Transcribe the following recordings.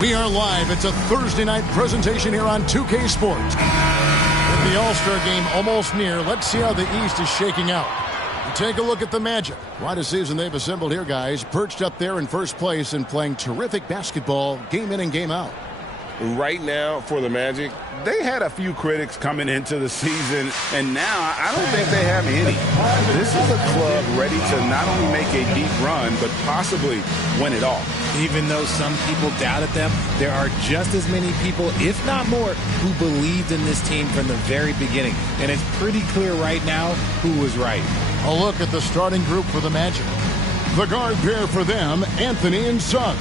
We are live. It's a Thursday night presentation here on 2K Sports. With the All-Star game almost near, let's see how the East is shaking out. Take a look at the Magic. Quite a season they've assembled here, guys. Perched up there in first place and playing terrific basketball game in and game out. Right now, for the Magic, they had a few critics coming into the season, and now I don't think they have any. This is a club ready to not only make a deep run, but possibly win it all. Even though some people doubted them, there are just as many people, if not more, who believed in this team from the very beginning. And it's pretty clear right now who was right. A look at the starting group for the Magic. The guard pair for them, Anthony and Suggs.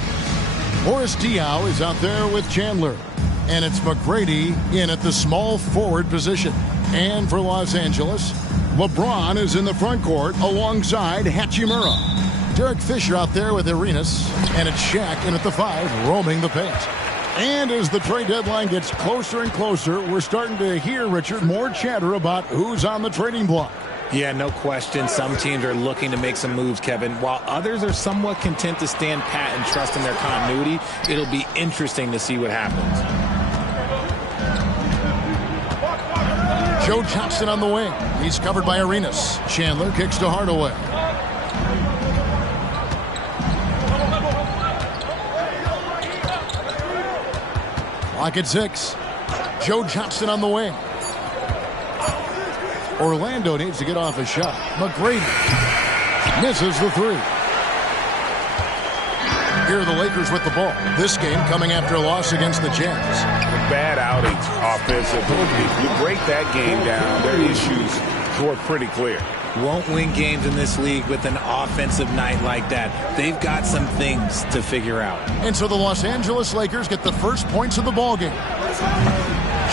Boris Diaw is out there with Chandler. And it's McGrady in at the small forward position. And for Los Angeles, LeBron is in the front court alongside Hachimura. Derek Fisher out there with Arenas. And it's Shaq in at the 5, roaming the paint. And as the trade deadline gets closer and closer, we're starting to hear, Richard, more chatter about who's on the trading block. Yeah, no question. Some teams are looking to make some moves, Kevin, while others are somewhat content to stand pat and trust in their continuity. It'll be interesting to see what happens. Joe Johnson on the wing. He's covered by Arenas. Chandler kicks to Hardaway. Clock at 6. Joe Johnson on the wing. Orlando needs to get off a shot. McGrady misses the 3. Here are the Lakers with the ball. This game coming after a loss against the Jazz. Bad outings offensively. If you break that game down, their issues were pretty clear. Won't win games in this league with an offensive night like that. They've got some things to figure out. And so the Los Angeles Lakers get the first points of the ballgame.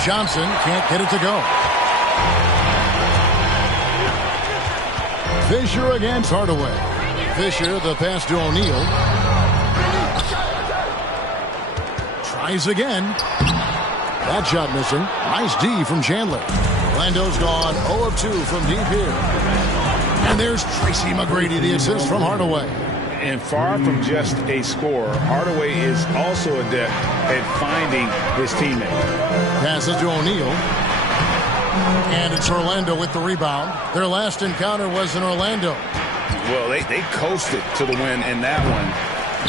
Johnson can't get it to go. Fisher against Hardaway. Fisher, the pass to O'Neal. Tries again. That shot missing. Nice D from Chandler. Orlando's gone 0 of 2 from deep here. And there's Tracy McGrady, the assist from Hardaway. And far from just a scorer, Hardaway is also adept at finding his teammate. Passes to O'Neal. And it's Orlando with the rebound. Their last encounter was in Orlando. Well, they coasted to the win in that one.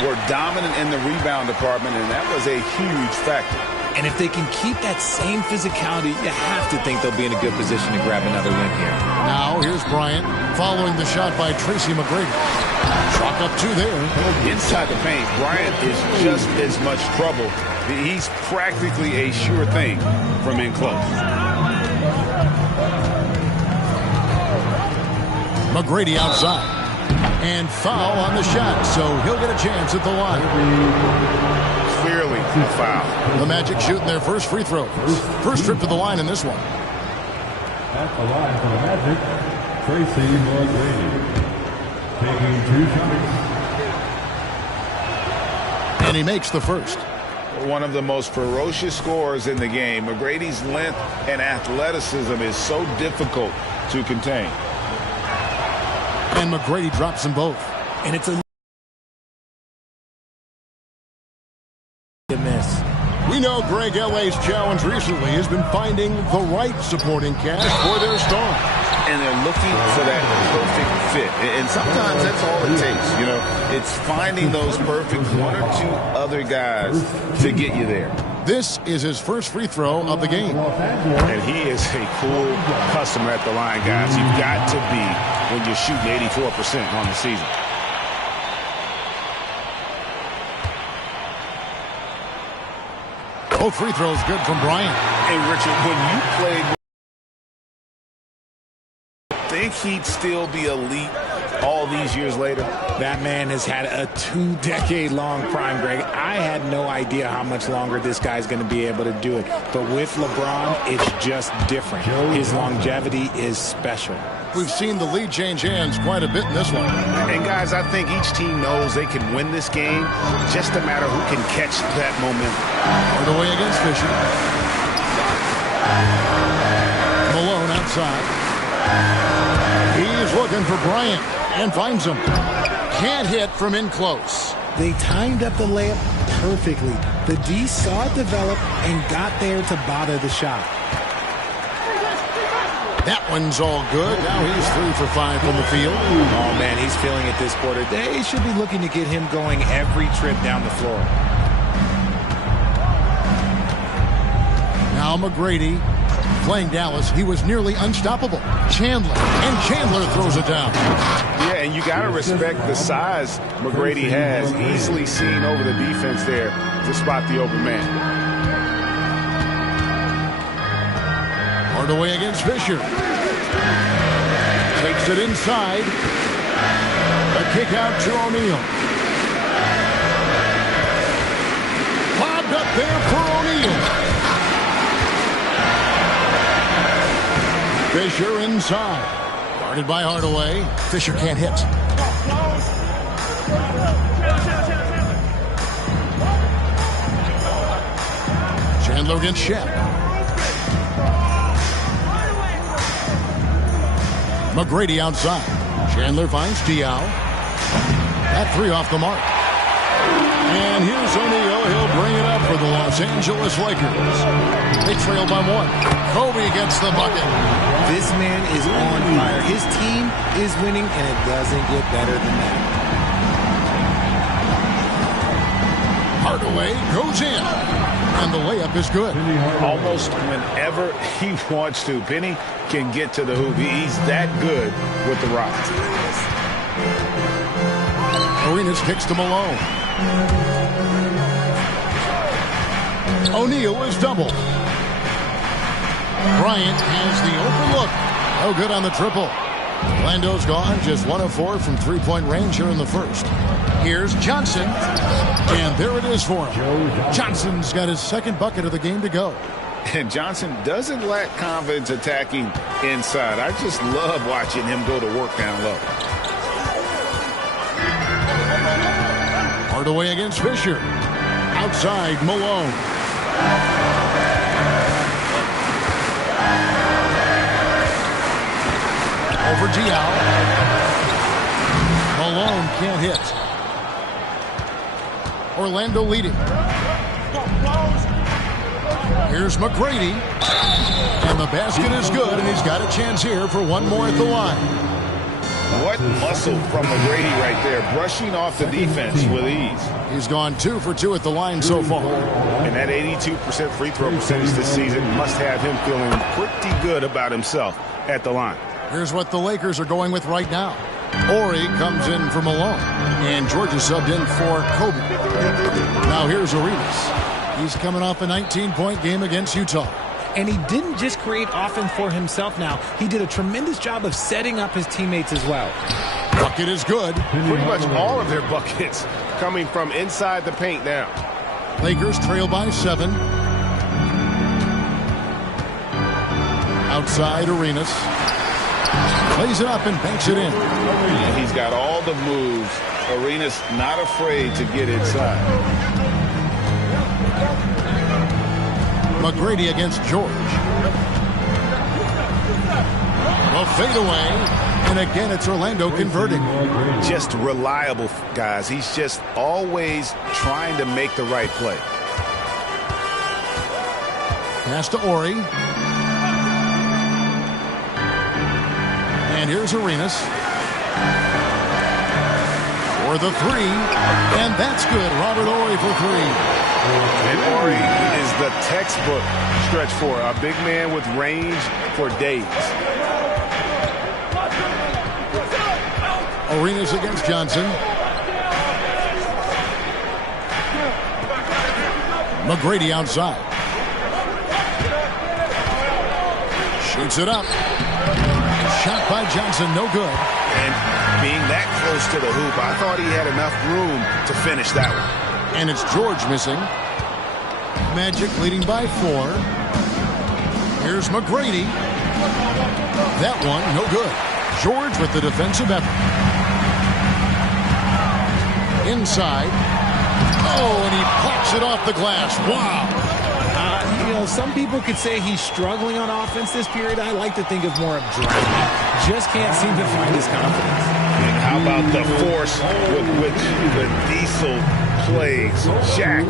Were dominant in the rebound department, and that was a huge factor. And if they can keep that same physicality, you have to think they'll be in a good position to grab another win here. Now, here's Bryant following the shot by Tracy McGrady. Chalk up 2 there. Inside the paint, Bryant is just as much trouble. He's practically a sure thing from in close. McGrady outside. And foul on the shot, so he'll get a chance at the line. Clearly a foul. The Magic shooting their first free throw. First trip to the line in this one. At the line for the Magic, Tracy McGrady. Taking 2 shots. And he makes the first. One of the most ferocious scorers in the game. McGrady's length and athleticism is so difficult to contain. And McGrady drops them both. And it's a miss. We know Greg L.A.'s challenge recently has been finding the right supporting cast for their star. And they're looking for that perfect fit. And sometimes that's all it takes. You know, it's finding those perfect 1 or 2 other guys to get you there. This is his first free throw of the game. And he is a cool customer at the line, guys. You've got to be when you're shooting 84% on the season. Both free throws good from Bryant. And Richard, when you played, think he'd still be elite all these years later? That man has had a 2-decade-long prime, Greg. I had no idea how much longer this guy's going to be able to do it. But with LeBron, it's just different. His longevity is special. We've seen the lead change hands quite a bit in this one. And, guys, I think each team knows they can win this game. Just a matter who can catch that momentum. Hardaway against Fisher. Malone outside. He's looking for Bryant and finds him. Can't hit from in close. They timed up the layup perfectly. The D saw it develop and got there to bother the shot. That one's all good. Now he's 3 for 5 from the field. Oh, man, he's feeling it this quarter. They should be looking to get him going every trip down the floor. Now McGrady playing Dallas. He was nearly unstoppable. Chandler, and Chandler throws it down. Yeah, and you got to respect the size McGrady has. Easily seen over the defense there to spot the open man. Hardaway against Fisher. Takes it inside. A kick out to O'Neal. Lobbed up there for O'Neal. Fisher inside. Guarded by Hardaway. Fisher can't hit. Chandler against Shep. McGrady outside. Chandler finds Diaw. That 3 off the mark. And here's O'Neal. He'll bring it up for the Los Angeles Lakers. They trail by 1. Kobe gets the bucket. This man is on fire. His team is winning, and it doesn't get better than that. Hardaway goes in. And the layup is good. Almost whenever he wants to. Penny can get to the hoop. He's that good with the rock. Arenas kicks to Malone. O'Neal is double. Bryant has the open look. No good on the triple. Orlando's gone. Just 1 of 4 from three-point range here in the first. Here's Johnson. And there it is for him. Johnson's got his second bucket of the game to go. And Johnson doesn't lack confidence attacking inside. I just love watching him go to work down low. Hardaway against Fisher. Outside, Malone. Over Diaw. Malone can't hit. Orlando leading. Here's McGrady. And the basket is good, and he's got a chance here for one more at the line. What muscle from McGrady right there, brushing off the defense with ease. He's gone 2 for 2 at the line so far. And that 82% free throw percentage this season must have him feeling pretty good about himself at the line. Here's what the Lakers are going with right now. Ori comes in for Malone, and George is subbed in for Kobe. Now here's Arenas. He's coming off a 19-point game against Utah. And he didn't just create offense for himself now. He did a tremendous job of setting up his teammates as well. Bucket is good. Pretty much all of their buckets coming from inside the paint now. Lakers trail by 7. Outside, Arenas. Plays it up and banks it in. He's got all the moves. Arenas not afraid to get inside. McGrady against George. A fadeaway. And again, it's Orlando converting. Just reliable, guys. He's just always trying to make the right play. Pass to Ori. And here's Arenas. For the 3. And that's good. Robert Ori for 3. And Ori is the textbook stretch four. A big man with range for days. Arenas against Johnson. McGrady outside. Shoots it up. Shot by Johnson, no good. And being that close to the hoop, I thought he had enough room to finish that one. And it's George missing. Magic leading by 4. Here's McGrady. That one, no good. George with the defensive effort. Inside. Oh, and he pops it off the glass. Wow. Some people could say he's struggling on offense this period. I like to think of more of driving. Just can't seem to find his confidence. And how about the force with which the Diesel plays Shaq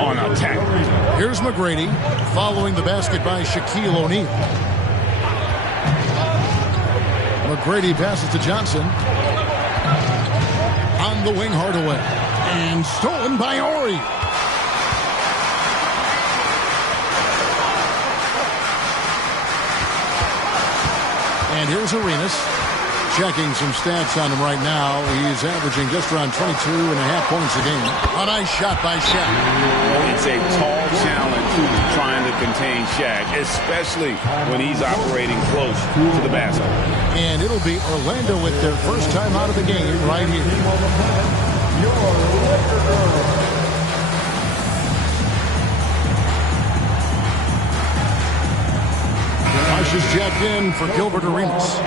on attack. Here's McGrady following the basket by Shaquille O'Neal. McGrady passes to Johnson. On the wing, Hardaway. And stolen by Ori. And here's Arenas. Checking some stats on him right now. He's averaging just around 22.5 points a game. A nice shot by Shaq. It's a tall challenge trying to contain Shaq, especially when he's operating close to the basket. And it'll be Orlando with their first time out of the game right here. Rush is checked in for Gilbert Arenas.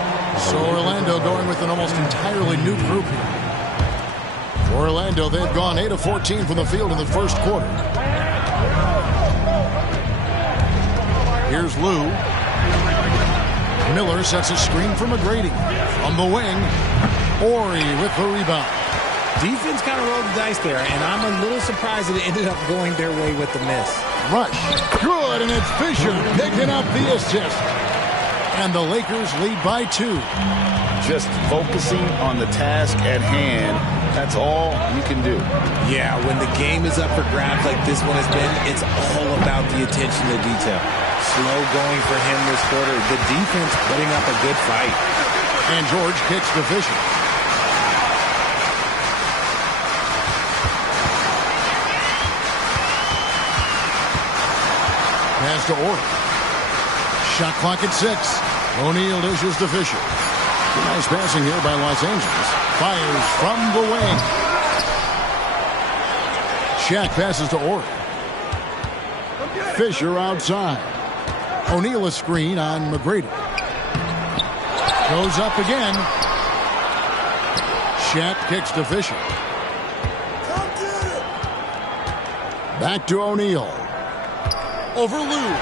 So Orlando going with an almost entirely new group here. For Orlando, they've gone 8 of 14 from the field in the first quarter. Here's Lou. Miller sets a screen for McGrady. From the wing, Ori with the rebound. Defense kind of rolled the dice there, and I'm a little surprised that it ended up going their way with the miss. Rush. Good, and it's Fisher picking up the assist. And the Lakers lead by 2. Just focusing on the task at hand, that's all you can do. Yeah, when the game is up for grabs like this one has been, it's all about the attention to detail. Slow going for him this quarter. The defense putting up a good fight. And George kicks to Fisher. Pass to Ori. Shot clock at 6. O'Neal dishes to Fisher. Nice passing here by Los Angeles. Fires from the wing. Shaq passes to Ori. Fisher outside. O'Neal a screen on McGrady. Goes up again. Shaq kicks to Fisher. Back to O'Neal. Over Lou.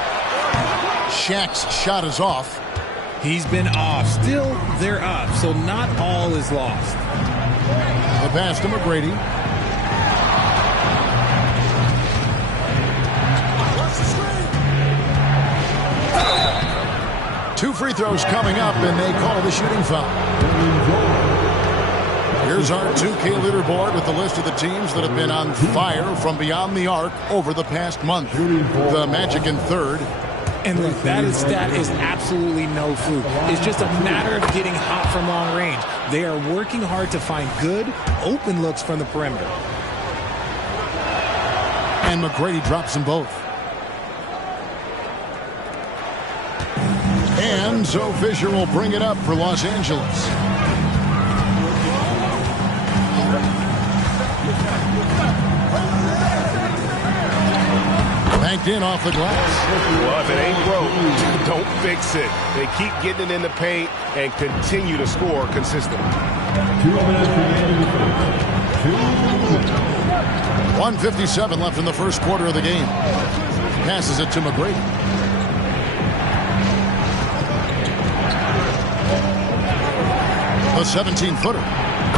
Shaq's shot is off. He's been off. Still, they're up, so not all is lost. The pass to McGrady. Two free throws coming up, and they call the shooting foul. Here's our 2K leaderboard with the list of the teams that have been on fire from beyond the arc over the past month. The Magic in third. And look, that stat is absolutely no fluke. It's just a matter of getting hot from long range. They are working hard to find good, open looks from the perimeter. And McGrady drops them both. And so Fisher will bring it up for Los Angeles. Banked in off the glass. Well, if it ain't broke, don't fix it. They keep getting it in the paint and continue to score consistently. 1:57 left in the first quarter of the game. Passes it to McGrady. The 17-footer.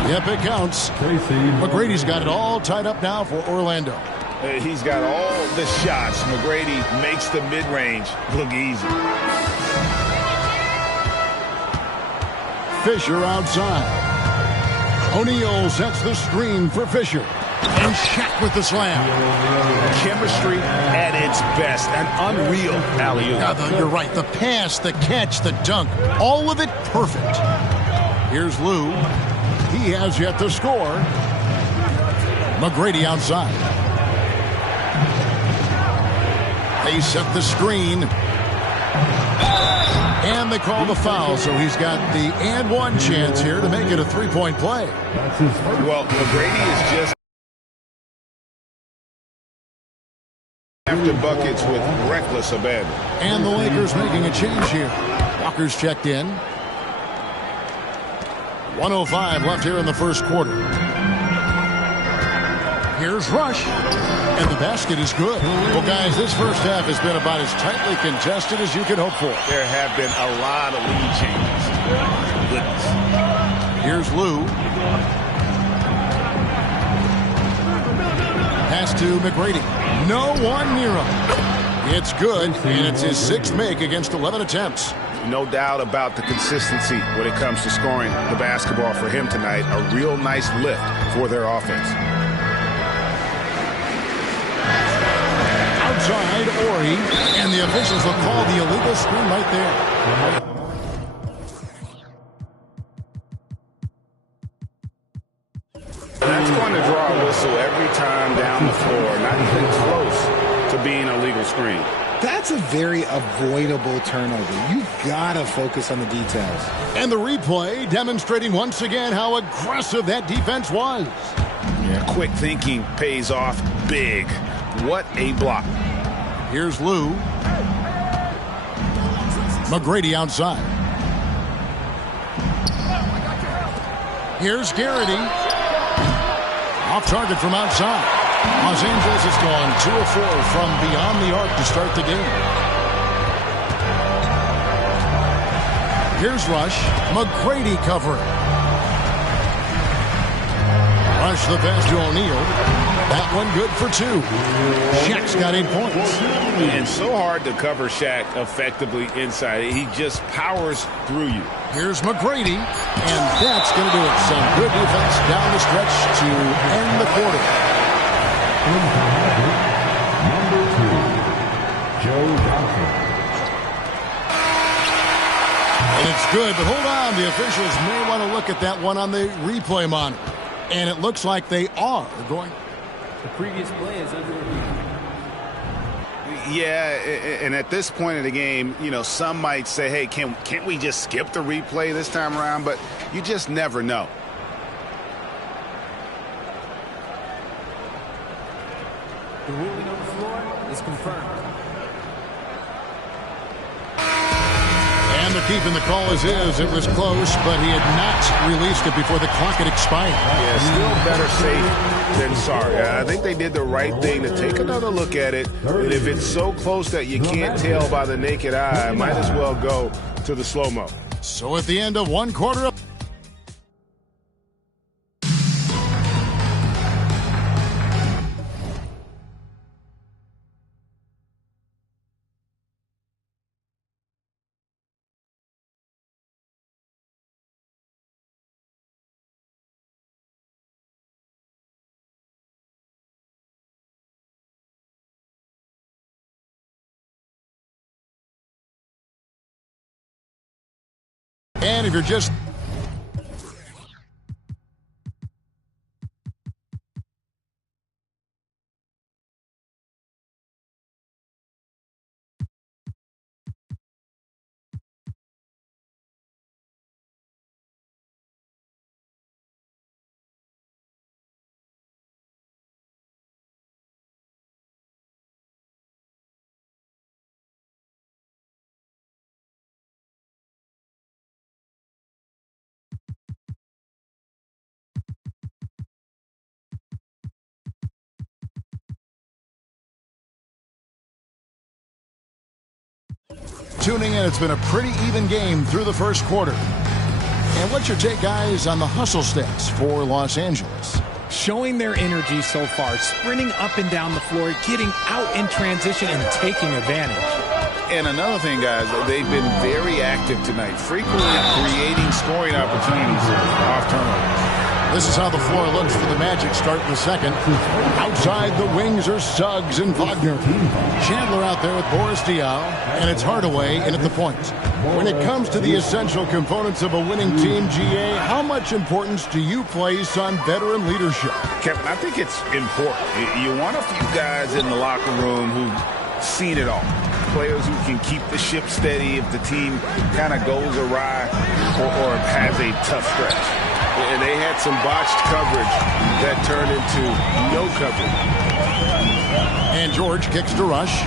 Yep, it counts. McGrady's got it all tied up now for Orlando. He's got all the shots. McGrady makes the mid-range look easy. Fisher outside. O'Neal sets the screen for Fisher. And Shaq with the slam. Chemistry at its best. An unreal alley-oop. You're right. The pass, the catch, the dunk. All of it perfect. Here's Lou. He has yet to score. McGrady outside. They set the screen. And they call the foul, so he's got the and one chance here to make it a three-point play. Well, McGrady is just after buckets with reckless abandon. And the Lakers making a change here. Walker's checked in. 1:05 left here in the first quarter. Here's Rush. And the basket is good. Well, guys, this first half has been about as tightly contested as you could hope for. There have been a lot of lead changes. Goodness. Here's Lou. Pass to McGrady. No one near him. It's good, and it's his 6th make against 11 attempts. No doubt about the consistency when it comes to scoring the basketball for him tonight. A real nice lift for their offense. Outside, Ori, and the officials will call the illegal screen right there. That's going to draw a whistle every time down the floor. Not even close to being a legal screen. That's a very avoidable turnover. You gotta focus on the details. And the replay demonstrating once again how aggressive that defense was. Yeah, quick thinking pays off big. What a block. Here's Lou. McGrady outside. Here's Garrity. Off target from outside. Los Angeles has gone 2 of 4 from beyond the arc to start the game. Here's Rush. McGrady covering. Rush the pass to O'Neal. That one good for 2. Shaq's got 8 points. And so hard to cover Shaq effectively inside. He just powers through you. Here's McGrady. And that's going to do it. Some good defense down the stretch to end the quarter. Number 2, Joe Johnson. And it's good, but hold on. The officials may want to look at that one on the replay monitor. And it looks like they are going. The previous play is under review. Yeah, and at this point of the game, you know, some might say, hey, can't we just skip the replay this time around? But you just never know. The ruling on the floor is confirmed. And they're keeping the call as is. It was close, but he had not released it before the clock had expired. Yeah, still better safe than sorry. I think they did the right thing to take another look at it. And if it's so close that you can't tell by the naked eye, might as well go to the slow-mo. So at the end of one quarter of and if you're just tuning in, it's been a pretty even game through the first quarter. And what's your take, guys, on the hustle stats for Los Angeles? Showing their energy so far, sprinting up and down the floor, getting out in transition and taking advantage. And another thing, guys, they've been very active tonight, frequently creating scoring opportunities off turnovers. This is how the floor looks for the Magic start the second. Outside the wings are Suggs and Wagner. Chandler out there with Boris Diaw, and it's Hardaway in at the point. When it comes to the essential components of a winning team, GA, how much importance do you place on veteran leadership? Kevin, I think it's important. You want a few guys in the locker room who've seen it all. Players who can keep the ship steady if the team kind of goes awry or has a tough stretch. And they had some botched coverage that turned into no coverage. And George kicks to Rush.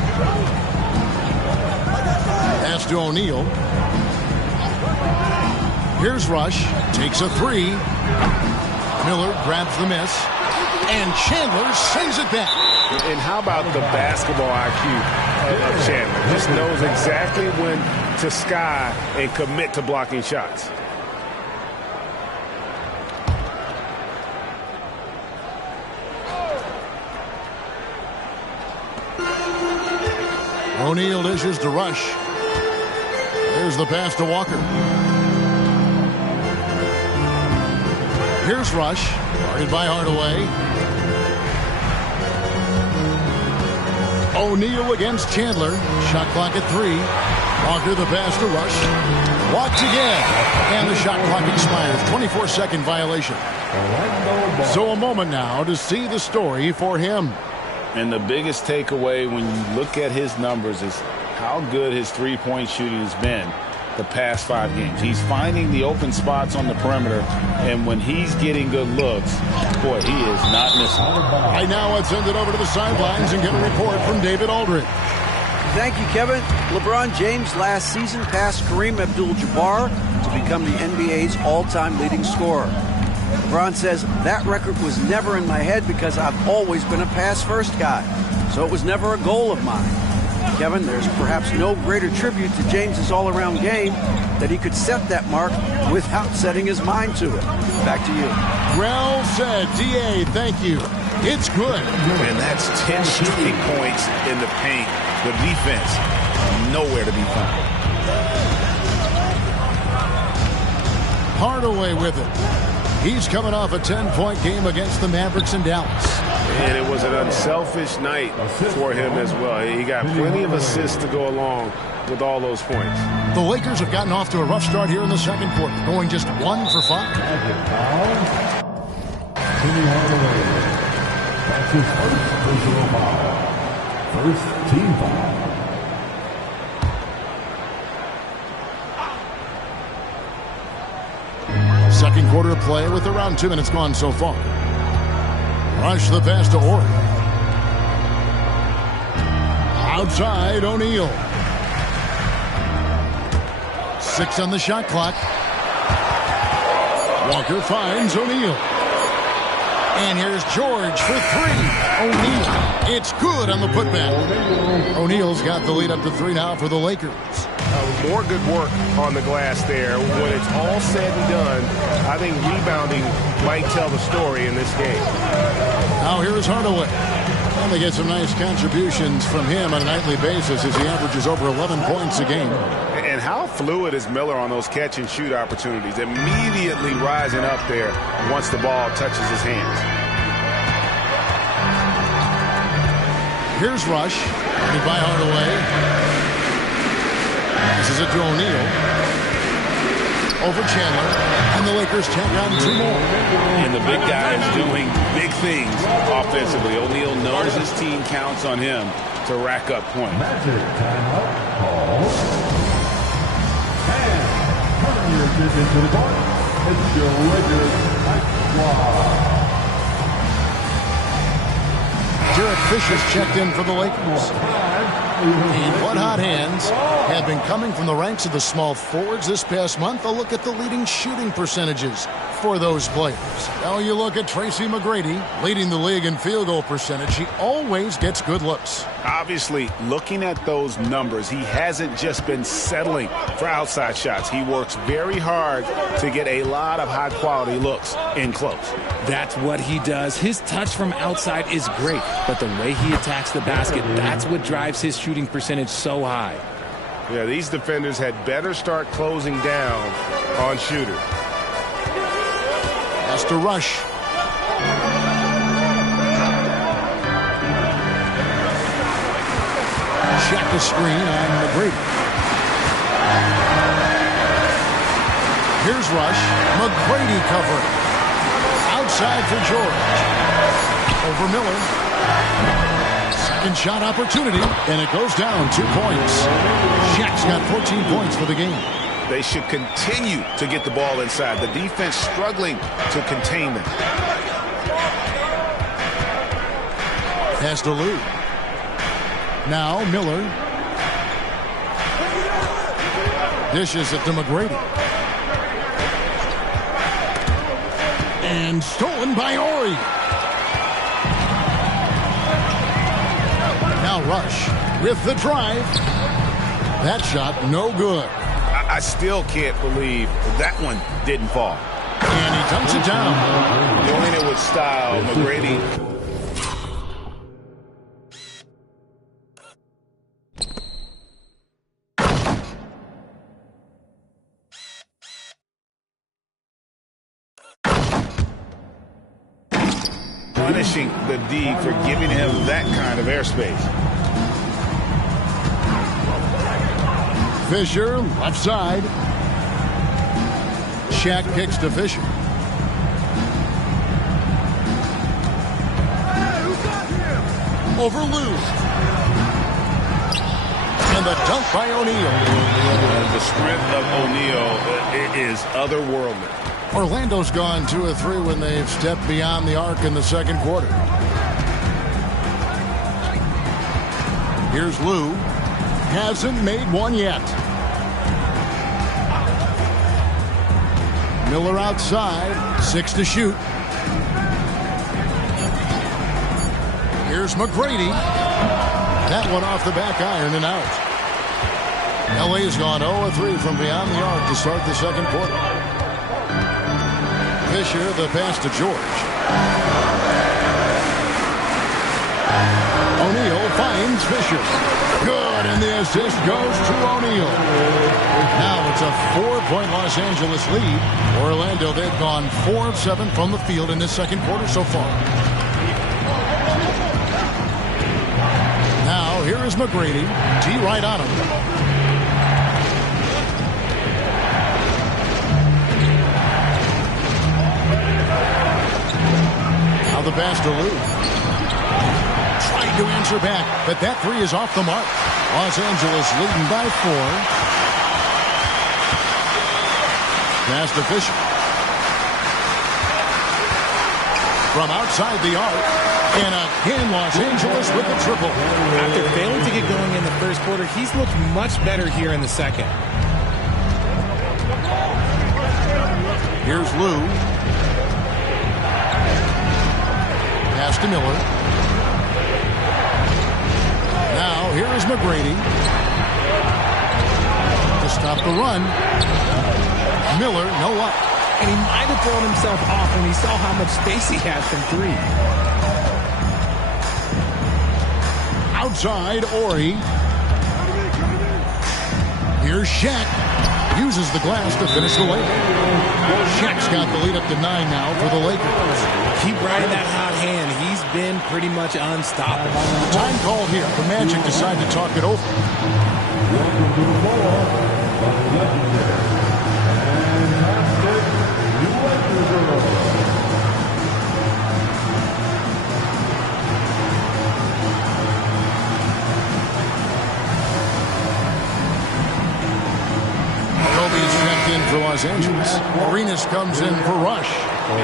Pass to O'Neal. Here's Rush. Takes a 3. Miller grabs the miss. And Chandler sends it back. And how about the basketball IQ of Chandler? Just knows exactly when to sky and commit to blocking shots. O'Neal dishes to Rush. There's the pass to Walker. Here's Rush, guarded by Hardaway. O'Neal against Chandler. Shot clock at 3. Walker the pass to Rush. Walked again. And the shot clock expires. 24-second violation. So a moment now to see the story for him. And the biggest takeaway when you look at his numbers is how good his three-point shooting has been the past 5 games. He's finding the open spots on the perimeter, and when he's getting good looks, boy, he is not missing. Right now, let's send it over to the sidelines and get a report from David Aldridge. Thank you, Kevin. LeBron James last season passed Kareem Abdul-Jabbar to become the NBA's all-time leading scorer. LeBron says, that record was never in my head because I've always been a pass-first guy, so it was never a goal of mine. Kevin, there's perhaps no greater tribute to James's all-around game that he could set that mark without setting his mind to it. Back to you. Well said, D.A., thank you. It's good. And that's 10 shooting points in the paint. The defense, nowhere to be found. Hardaway with it. He's coming off a 10-point game against the Mavericks in Dallas. And it was an unselfish night for him as well. He got plenty of assists to go along with all those points. The Lakers have gotten off to a rough start here in the second quarter, going just 1 for 5. Timmy Hardaway. That's his first personal foul. First team foul. Second quarter of play with around 2 minutes gone so far. Rush the pass to Ori. Outside, O'Neal. 6 on the shot clock. Walker finds O'Neal. And here's George for 3. O'Neal. It's good on the putback. O'Neal's got the lead up to 3 now for the Lakers. More good work on the glass there. When it's all said and done, I think rebounding might tell the story in this game. Now here's Hardaway. And they get some nice contributions from him on a nightly basis as he averages over 11 points a game. And how fluid is Miller on those catch and shoot opportunities? Immediately rising up there once the ball touches his hands. Here's Rush. Guarded by Hardaway. This is it to O'Neal. Over Chandler. And the Lakers tack on 2 more. And the big guy is doing big things offensively. O'Neal knows his team counts on him to rack up points. Magic timeout call. And turn your attention to the court. It's your Lakers night squad. Derek Fisher's checked in for the Lakers. And what hot hands have been coming from the ranks of the small forwards this past month. A look at the leading shooting percentages for those players. Now you look at Tracy McGrady, leading the league in field goal percentage. He always gets good looks. Obviously, looking at those numbers, he hasn't just been settling for outside shots. He works very hard to get a lot of high-quality looks in close. That's what he does. His touch from outside is great, but the way he attacks the basket, that's what drives his shooting percentage so high. Yeah, these defenders had better start closing down on shooters. Has to Rush. Check the screen on McGrady. Here's Rush. McGrady covering. Outside for George. Over Miller. Second shot opportunity, and it goes down 2 points. Shaq's got 14 points for the game. They should continue to get the ball inside. The defense struggling to contain them. Pass to Lou. Now Miller. Dishes it to McGrady. And stolen by Ori. Now Rush with the drive. That shot no good. I still can't believe that one didn't fall. And he dunks it down. Doing it with style, McGrady. punishing the D for giving him that kind of airspace. Fisher, left side. Shaq kicks to Fisher. Over Lou. And the dunk by O'Neal. The strength of O'Neal is otherworldly. Orlando's gone 2 of 3 when they've stepped beyond the arc in the second quarter. Here's Lou. Hasn't made one yet. Miller outside. 6 to shoot. Here's McGrady. That one off the back iron and out. LA's gone 0-3 from beyond the arc to start the second quarter. Fisher, the pass to George. O'Neal finds Fisher. Good, and the assist goes to O'Neal. Now it's a 4-point Los Angeles lead. Orlando, they've gone 4 of 7 from the field in this second quarter so far. Now here is McGrady. T right on him. Now the pass to Lou. Trying to answer back, but that 3 is off the mark. Los Angeles leading by 4. Pass to Fisher. From outside the arc. And again, Los Angeles with the triple. After failing to get going in the first quarter, he's looked much better here in the second. Here's Lou. Pass to Miller. Now, here is McGrady. To stop the run. Miller, no up. And he might have thrown himself off when he saw how much space he had from 3. Outside, Ori. Here's Shaq. Uses the glass to finish the Lakers. Shaq's got the lead up to 9 now for the Lakers. Keep riding that hot hand. He's been pretty much unstoppable. Time called here. The Magic decide to talk it over. For Los Angeles. Arenas comes in for Rush.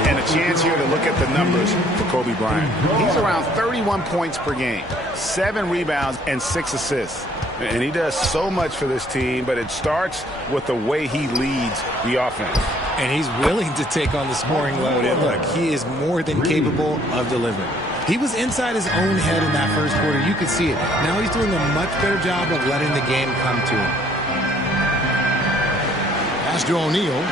And a chance here to look at the numbers for Kobe Bryant. He's around 31 points per game, 7 rebounds, and 6 assists. And he does so much for this team, but it starts with the way he leads the offense. And he's willing to take on the scoring load. And look, he is more than capable of delivering. He was inside his own head in that first quarter. You could see it. Now he's doing a much better job of letting the game come to him. Pass to O'Neal.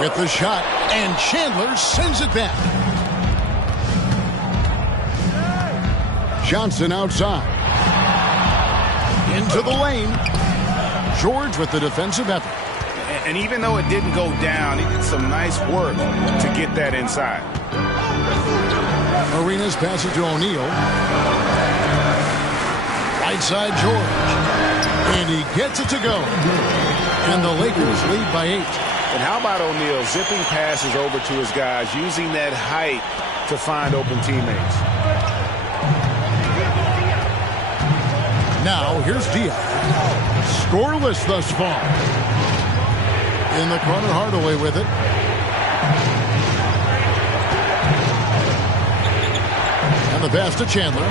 With the shot, and Chandler sends it back. Johnson outside. Into the lane. George with the defensive effort. And even though it didn't go down, he did some nice work to get that inside. Arenas pass it to O'Neal. Right side George. And he gets it to go. And the Lakers lead by 8. And how about O'Neal zipping passes over to his guys, using that height to find open teammates. Now here's Diaz. Scoreless thus far. In the corner, Hardaway with it. And the pass to Chandler.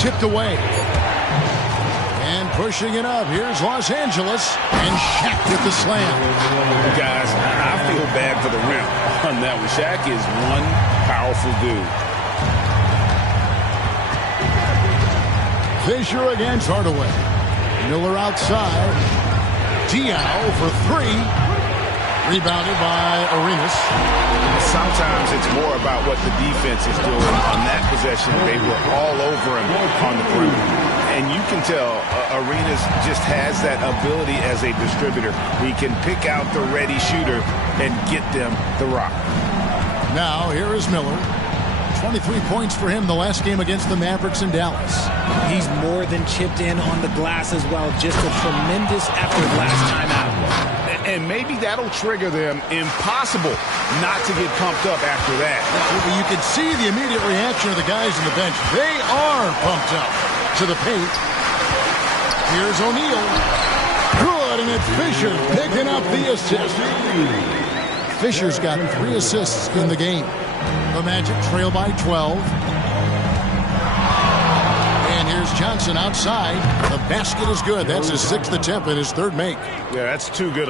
Tipped away. And pushing it up. Here's Los Angeles. And Shaq with the slam. Guys, I feel bad for the rim on that one. Shaq is one powerful dude. Fisher against Hardaway. Miller outside. Diao for 3. Rebounded by Arenas. Sometimes it's more about what the defense is doing on that possession. They were all over him on the perimeter. And you can tell Arenas just has that ability as a distributor. He can pick out the ready shooter and get them the rock. Now, here is Miller. 23 points for him the last game against the Mavericks in Dallas. He's more than chipped in on the glass as well. Just a tremendous effort last time out. And maybe that'll trigger them. Impossible not to get pumped up after that. You can see the immediate reaction of the guys on the bench. They are pumped up to the paint. Here's O'Neal. Good, and it's Fisher picking up the assist. Fisher's got 3 assists in the game. The Magic trail by 12. And here's Johnson outside. The basket is good. That's his 6th attempt and his 3rd make. Yeah, that's too good.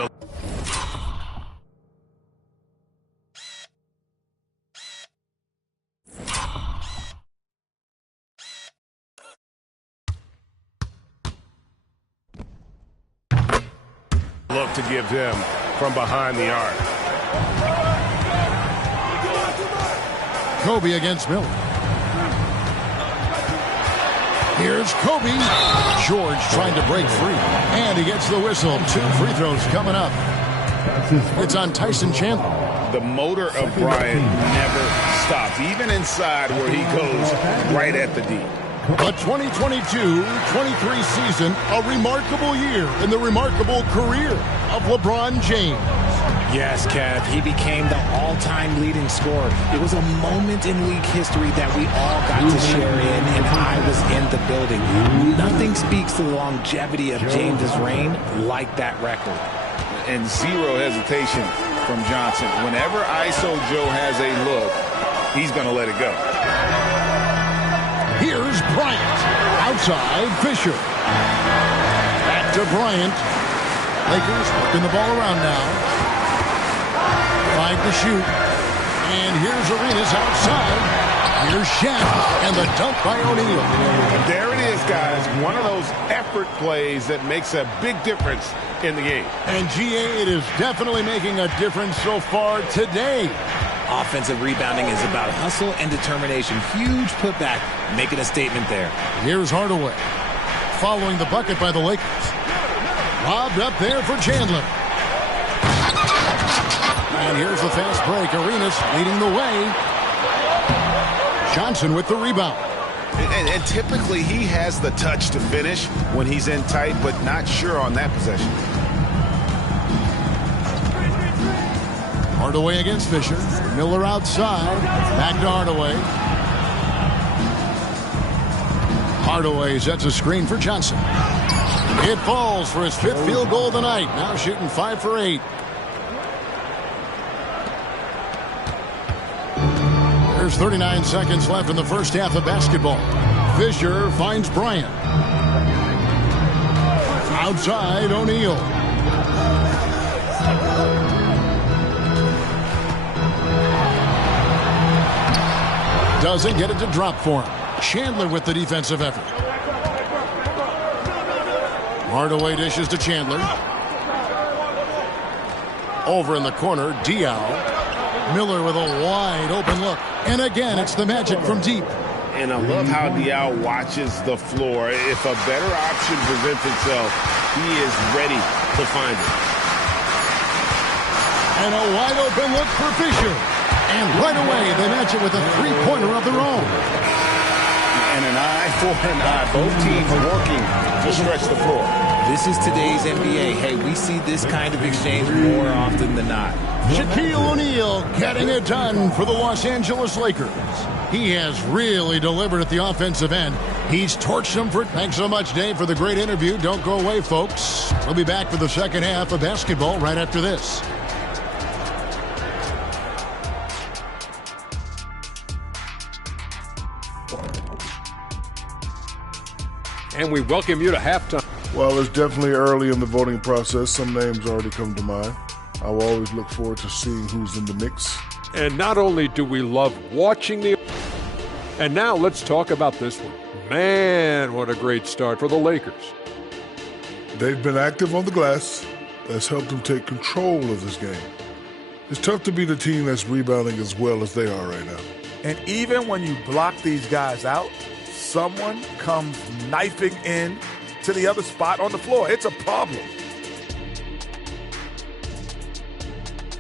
Look to give them from behind the arc. Kobe against Miller. Here's Kobe. George trying to break free. And he gets the whistle. 2 free throws coming up. It's on Tyson Chandler. The motor of Bryant never stops, even inside where he goes right at the D. The 2022-23 season, a remarkable year in the remarkable career of LeBron James. Yes, Kev, he became the all-time leading scorer. It was a moment in league history that we all got to share in, and I was in the building. Nothing speaks to the longevity of James's reign like that record. And zero hesitation from Johnson. Whenever ISO Joe has a look, he's going to let it go. Here's Bryant. Outside, Fisher. Back to Bryant. Lakers working the ball around now. 5 to shoot. And here's Arenas outside. Here's Shaq. And the dunk by O'Neal. There it is, guys. One of those effort plays that makes a big difference in the game. And GA, it is definitely making a difference so far today. Offensive rebounding is about hustle and determination. Huge putback, making a statement there. Here's Hardaway. Following the bucket by the Lakers. Lobbed up there for Chandler. And here's the fast break. Arenas leading the way. Johnson with the rebound. And typically he has the touch to finish when he's in tight, but not sure on that possession. Hardaway against Fisher. Miller outside. Back to Hardaway. Hardaway sets a screen for Johnson. It falls for his 5th field goal of the night. Now shooting 5 for 8. There's 39 seconds left in the first half of basketball. Fisher finds Bryant. Outside, O'Neal. Doesn't get it to drop for him. Chandler with the defensive effort. Hardaway dishes to Chandler. Over in the corner, Diaw. Miller with a wide open look. And again, it's the Magic from deep. And I love how Diaw watches the floor. If a better option presents itself, he is ready to find it. And a wide open look for Fisher. And right away, they match it with a 3-pointer of their own. And an eye for an eye. Both teams working to stretch the floor. This is today's NBA. Hey, we see this kind of exchange more often than not. Shaquille O'Neal getting it done for the Los Angeles Lakers. He has really delivered at the offensive end. He's torched them for it. Thanks so much, Dave, for the great interview. Don't go away, folks. We'll be back for the second half of basketball right after this. And we welcome you to halftime. Well, it's definitely early in the voting process. Some names already come to mind. I will always look forward to seeing who's in the mix. And not only do we love watching the... And now let's talk about this one. Man, what a great start for the Lakers. They've been active on the glass. That's helped them take control of this game. It's tough to be the team that's rebounding as well as they are right now. And even when you block these guys out, someone comes knifing in to the other spot on the floor. It's a problem.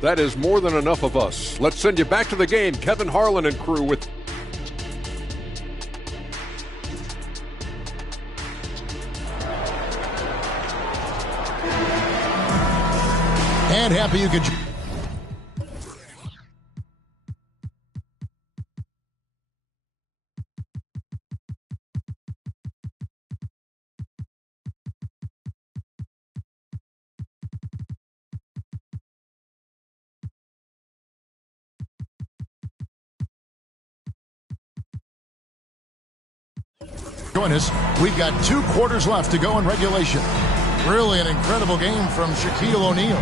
That is more than enough of us. Let's send you back to the game. Kevin Harlan and crew with... And happy you could... Join us. We've got 2 quarters left to go in regulation. Really an incredible game from Shaquille O'Neal.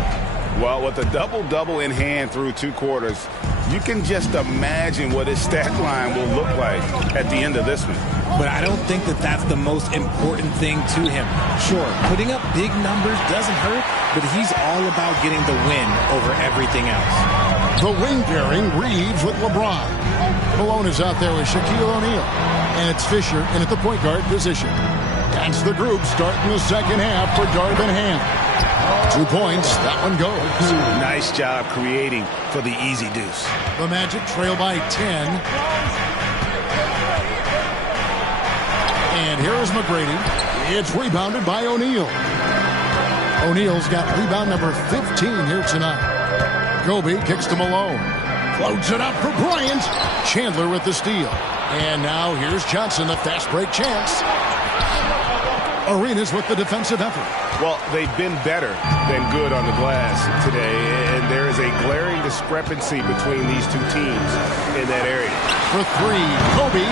Well, with a double-double in hand through 2 quarters, you can just imagine what his stat line will look like at the end of this one. But I don't think that that's the most important thing to him. Sure, putting up big numbers doesn't hurt, but he's all about getting the win over everything else. The wing pairing Reeves with LeBron. Malone is out there with Shaquille O'Neal. And it's Fisher in at the point guard position. That's the group starting the second half for Darvin Ham. 2 points, that one goes. Nice job creating for the easy deuce. The Magic trail by 10. And here is McGrady. It's rebounded by O'Neal. O'Neal's got rebound number 15 here tonight. Kobe kicks to Malone. Floats it up for Bryant. Chandler with the steal. And now here's Johnson, a fast break chance. Arenas with the defensive effort. Well, they've been better than good on the glass today, and there is a glaring discrepancy between these 2 teams in that area. For 3, Kobe.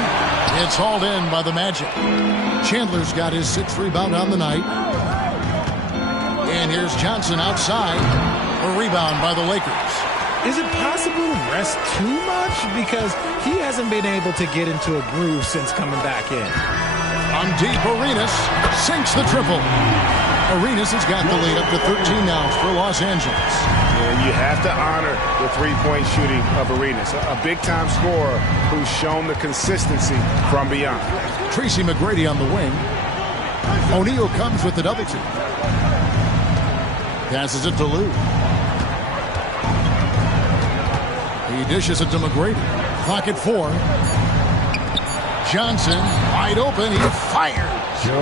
It's hauled in by the Magic. Chandler's got his 6th rebound on the night. And here's Johnson outside. A rebound by the Lakers. Is it possible to rest too much? Because he hasn't been able to get into a groove since coming back in. On deep, Arenas sinks the triple. Arenas has got the lead up to 13 now for Los Angeles. And you have to honor the 3-point shooting of Arenas, a big-time scorer who's shown the consistency from beyond. Tracy McGrady on the wing. O'Neal comes with the double team. Passes it to Lou. He dishes it to McGrady. Clock at 4. Johnson, wide open. He fired.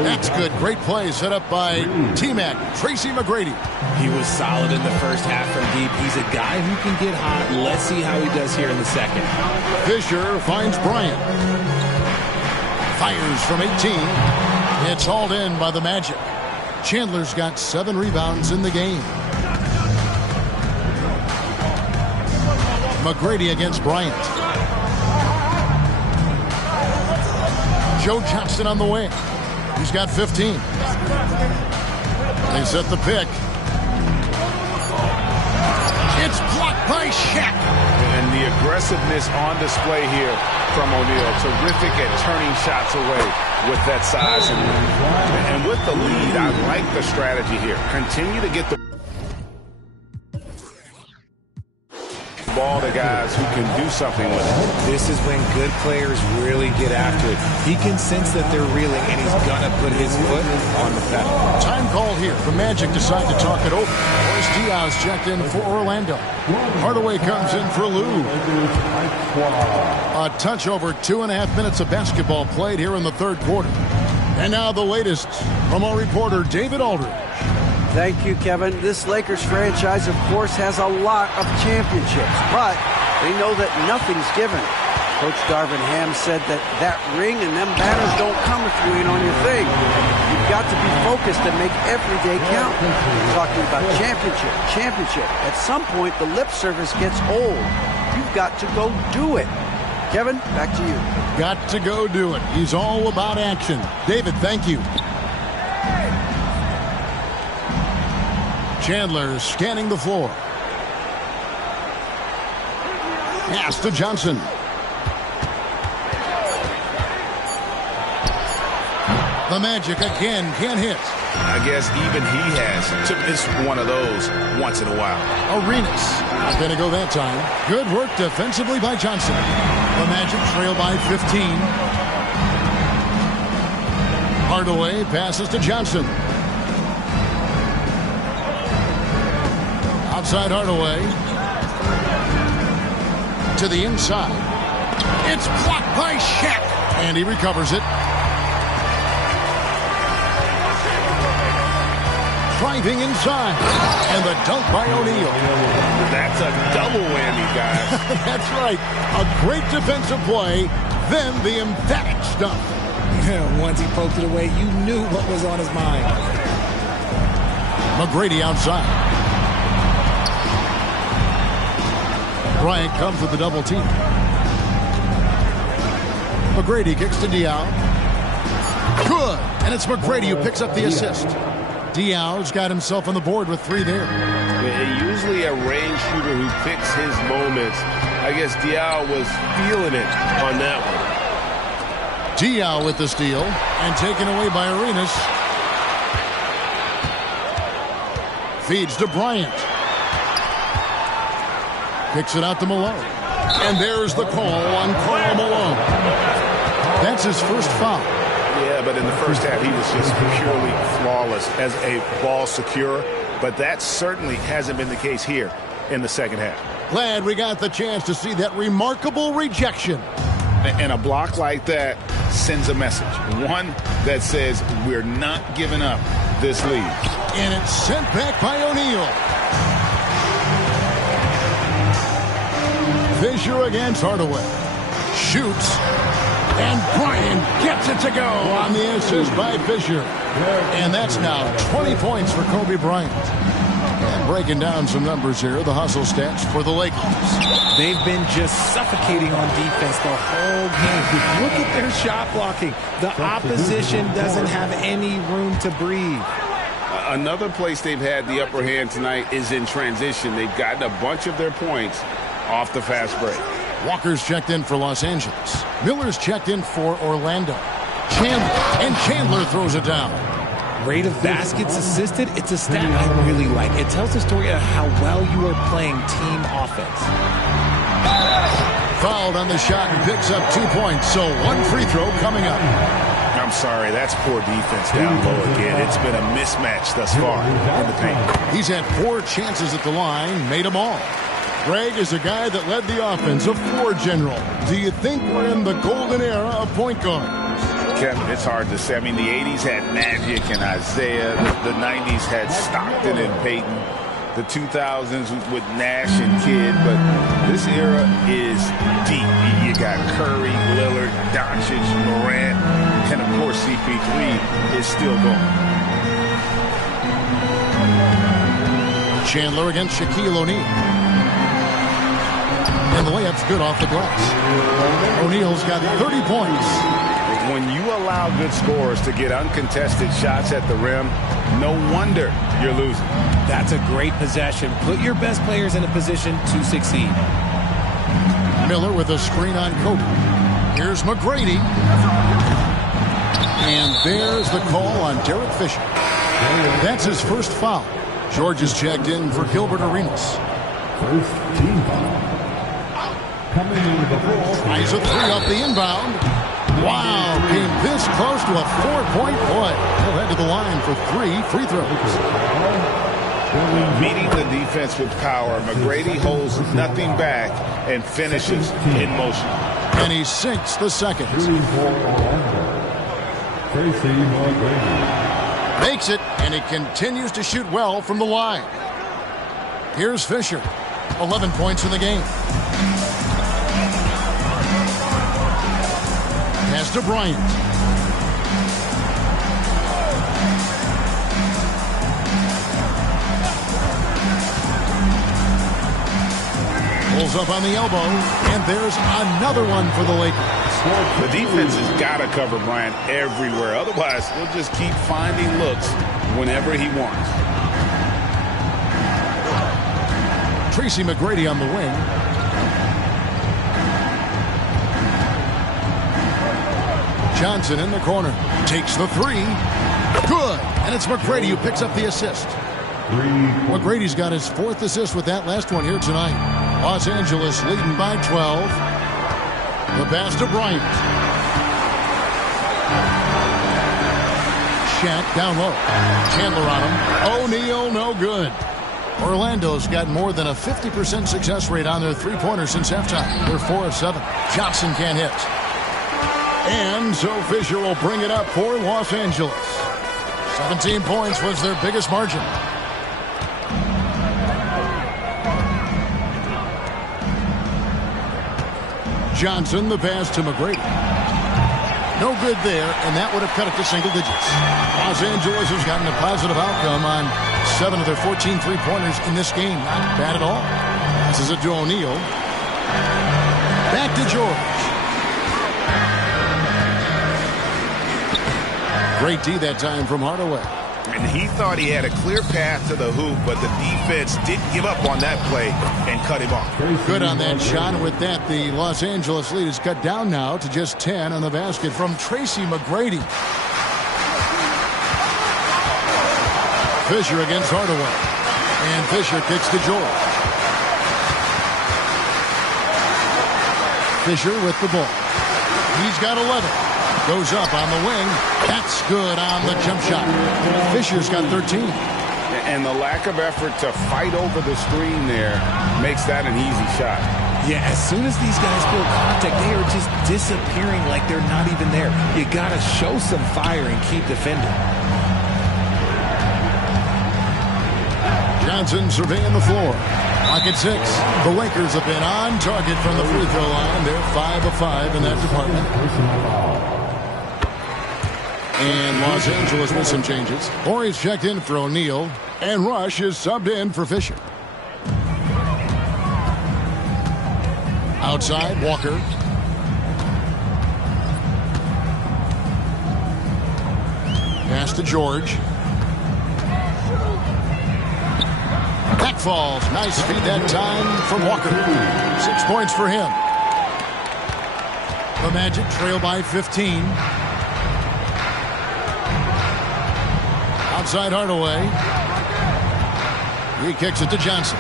That's good. Great play set up by T-Mac, Tracy McGrady. He was solid in the first half from deep. He's a guy who can get hot. Let's see how he does here in the second. Fisher finds Bryant. Fires from 18. It's hauled in by the Magic. Chandler's got 7 rebounds in the game. McGrady against Bryant. Joe Johnson on the wing. He's got 15. They set the pick. It's blocked by Shaq. And the aggressiveness on display here from O'Neal. Terrific at turning shots away with that size and length. And with the lead, I like the strategy here. Continue to get the ball to guys who can do something with it. This is when good players really get after it. He can sense that they're reeling, and he's going to put his foot on the pedal. Time call here. The Magic decide to talk it over. Boris Diaz checked in for Orlando. Hardaway comes in for Lou. A touch over 2.5 minutes of basketball played here in the 3rd quarter. And now the latest from our reporter, David Aldridge. Thank you, Kevin. This Lakers franchise, of course, has a lot of championships, but they know that nothing's given. Coach Darvin Ham said that ring and them banners don't come if you ain't on your thing. You've got to be focused and make every day count. We're talking about championship. At some point, the lip service gets old. You've got to go do it. Kevin, back to you. Got to go do it. He's all about action. David, thank you. Chandler scanning the floor. Pass to Johnson. The Magic again can't hit. I guess even he has to miss one of those once in a while. Arenas not going to go that time. Good work defensively by Johnson. The Magic trail by 15. Hardaway passes to Johnson. Outside Hardaway. To the inside. It's blocked by Shaq. And he recovers it. Driving inside. And the dunk by O'Neal. That's a double whammy, guys. That's right. A great defensive play. Then the emphatic stuff. Once he poked it away, you knew what was on his mind. McGrady outside. Bryant comes with the double team. McGrady kicks to Diaw. Good. And it's McGrady who picks up the assist. Diaw's got himself on the board with 3 there. Usually a range shooter who picks his moments. I guess Diaw was feeling it on that one. Diaw with the steal and taken away by Arenas. Feeds to Bryant. Kicks it out to Malone. And there's the call on Karl Malone. That's his first foul. Yeah, but in the first half, he was just purely flawless as a ball securer. But that certainly hasn't been the case here in the second half. Glad we got the chance to see that remarkable rejection. And a block like that sends a message. One that says we're not giving up this lead. And it's sent back by O'Neal. Fisher against Hardaway. Shoots. And Bryant gets it to go on the assist by Fisher. And that's now 20 points for Kobe Bryant. And breaking down some numbers here, the hustle stats for the Lakers. They've been just suffocating on defense the whole game. Look at their shot blocking. The opposition doesn't have any room to breathe. Another place they've had the upper hand tonight is in transition. They've gotten a bunch of their points off the fast break. Walker's checked in for Los Angeles. Miller's checked in for Orlando. Chandler throws it down. Rate of baskets assisted, it's a stat I really like. It tells the story of how well you are playing team offense. Fouled on the shot and picks up 2 points, so 1 free throw coming up. I'm sorry, that's poor defense down low again. It's been a mismatch thus far in the paint. He's had 4 chances at the line, made them all. Greg is a guy that led the offense, a floor general. Do you think we're in the golden era of point guards? Kevin, it's hard to say. I mean, the 80s had Magic and Isaiah. The 90s had Stockton and Peyton. The 2000s with Nash and Kidd. But this era is deep. You got Curry, Lillard, Doncic, Morant, and, of course, CP3 is still going. Chandler against Shaquille O'Neal. And the layup's good off the glass. O'Neal's got 30 points. When you allow good scorers to get uncontested shots at the rim, no wonder you're losing. That's a great possession. Put your best players in a position to succeed. Miller with a screen on Kobe. Here's McGrady. And there's the call on Derek Fisher. That's his first foul. George is checked in for Gilbert Arenas. First team foul. Coming into the ball. Tries a 3 off the inbound. Wow, came this close to a 4-point play. He'll head to the line for 3 free throws. Meeting the defense with power, McGrady holds nothing back and finishes in motion. And he sinks the second. Makes it, and he continues to shoot well from the line. Here's Fisher. 11 points in the game. Pass to Bryant. Pulls up on the elbow, and there's another one for the Lakers. The defense has got to cover Bryant everywhere. Otherwise, he'll just keep finding looks whenever he wants. Tracy McGrady on the wing. Johnson in the corner. Takes the 3. Good. And it's McGrady who picks up the assist. McGrady's got his 4th assist with that last one here tonight. Los Angeles leading by 12. The pass to Bryant. Shaq down low. Chandler on him. O'Neal, no good. Orlando's got more than a 50% success rate on their three-pointers since halftime. They're 4 of 7. Johnson can't hit. And so Fisher will bring it up for Los Angeles. 17 points was their biggest margin. Johnson, the pass to McGrady. No good there, and that would have cut it to single digits. Los Angeles has gotten a positive outcome on 7 of their 14 three-pointers in this game. Not bad at all. Passes it to O'Neal. Back to George. Great D that time from Hardaway. And he thought he had a clear path to the hoop, but the defense didn't give up on that play and cut him off. Good on that shot. With that, the Los Angeles lead is cut down now to just 10 on the basket from Tracy McGrady. Fisher against Hardaway. And Fisher kicks to George. Fisher with the ball. He's got 11. Goes up on the wing. That's good on the jump shot. Fisher's got 13. And the lack of effort to fight over the screen there makes that an easy shot. Yeah, as soon as these guys feel contact, they are just disappearing like they're not even there. You got to show some fire and keep defending. Johnson surveying the floor. Clock at 6. The Lakers have been on target from the free throw line. They're 5 of 5 in that department. And Los Angeles with some changes. Horry's checked in for O'Neal, and Rush is subbed in for Fisher. Outside, Walker. Pass to George. Back falls. Nice feed that time from Walker. 6 points for him. The Magic trail by 15. Outside Hardaway. He kicks it to Johnson.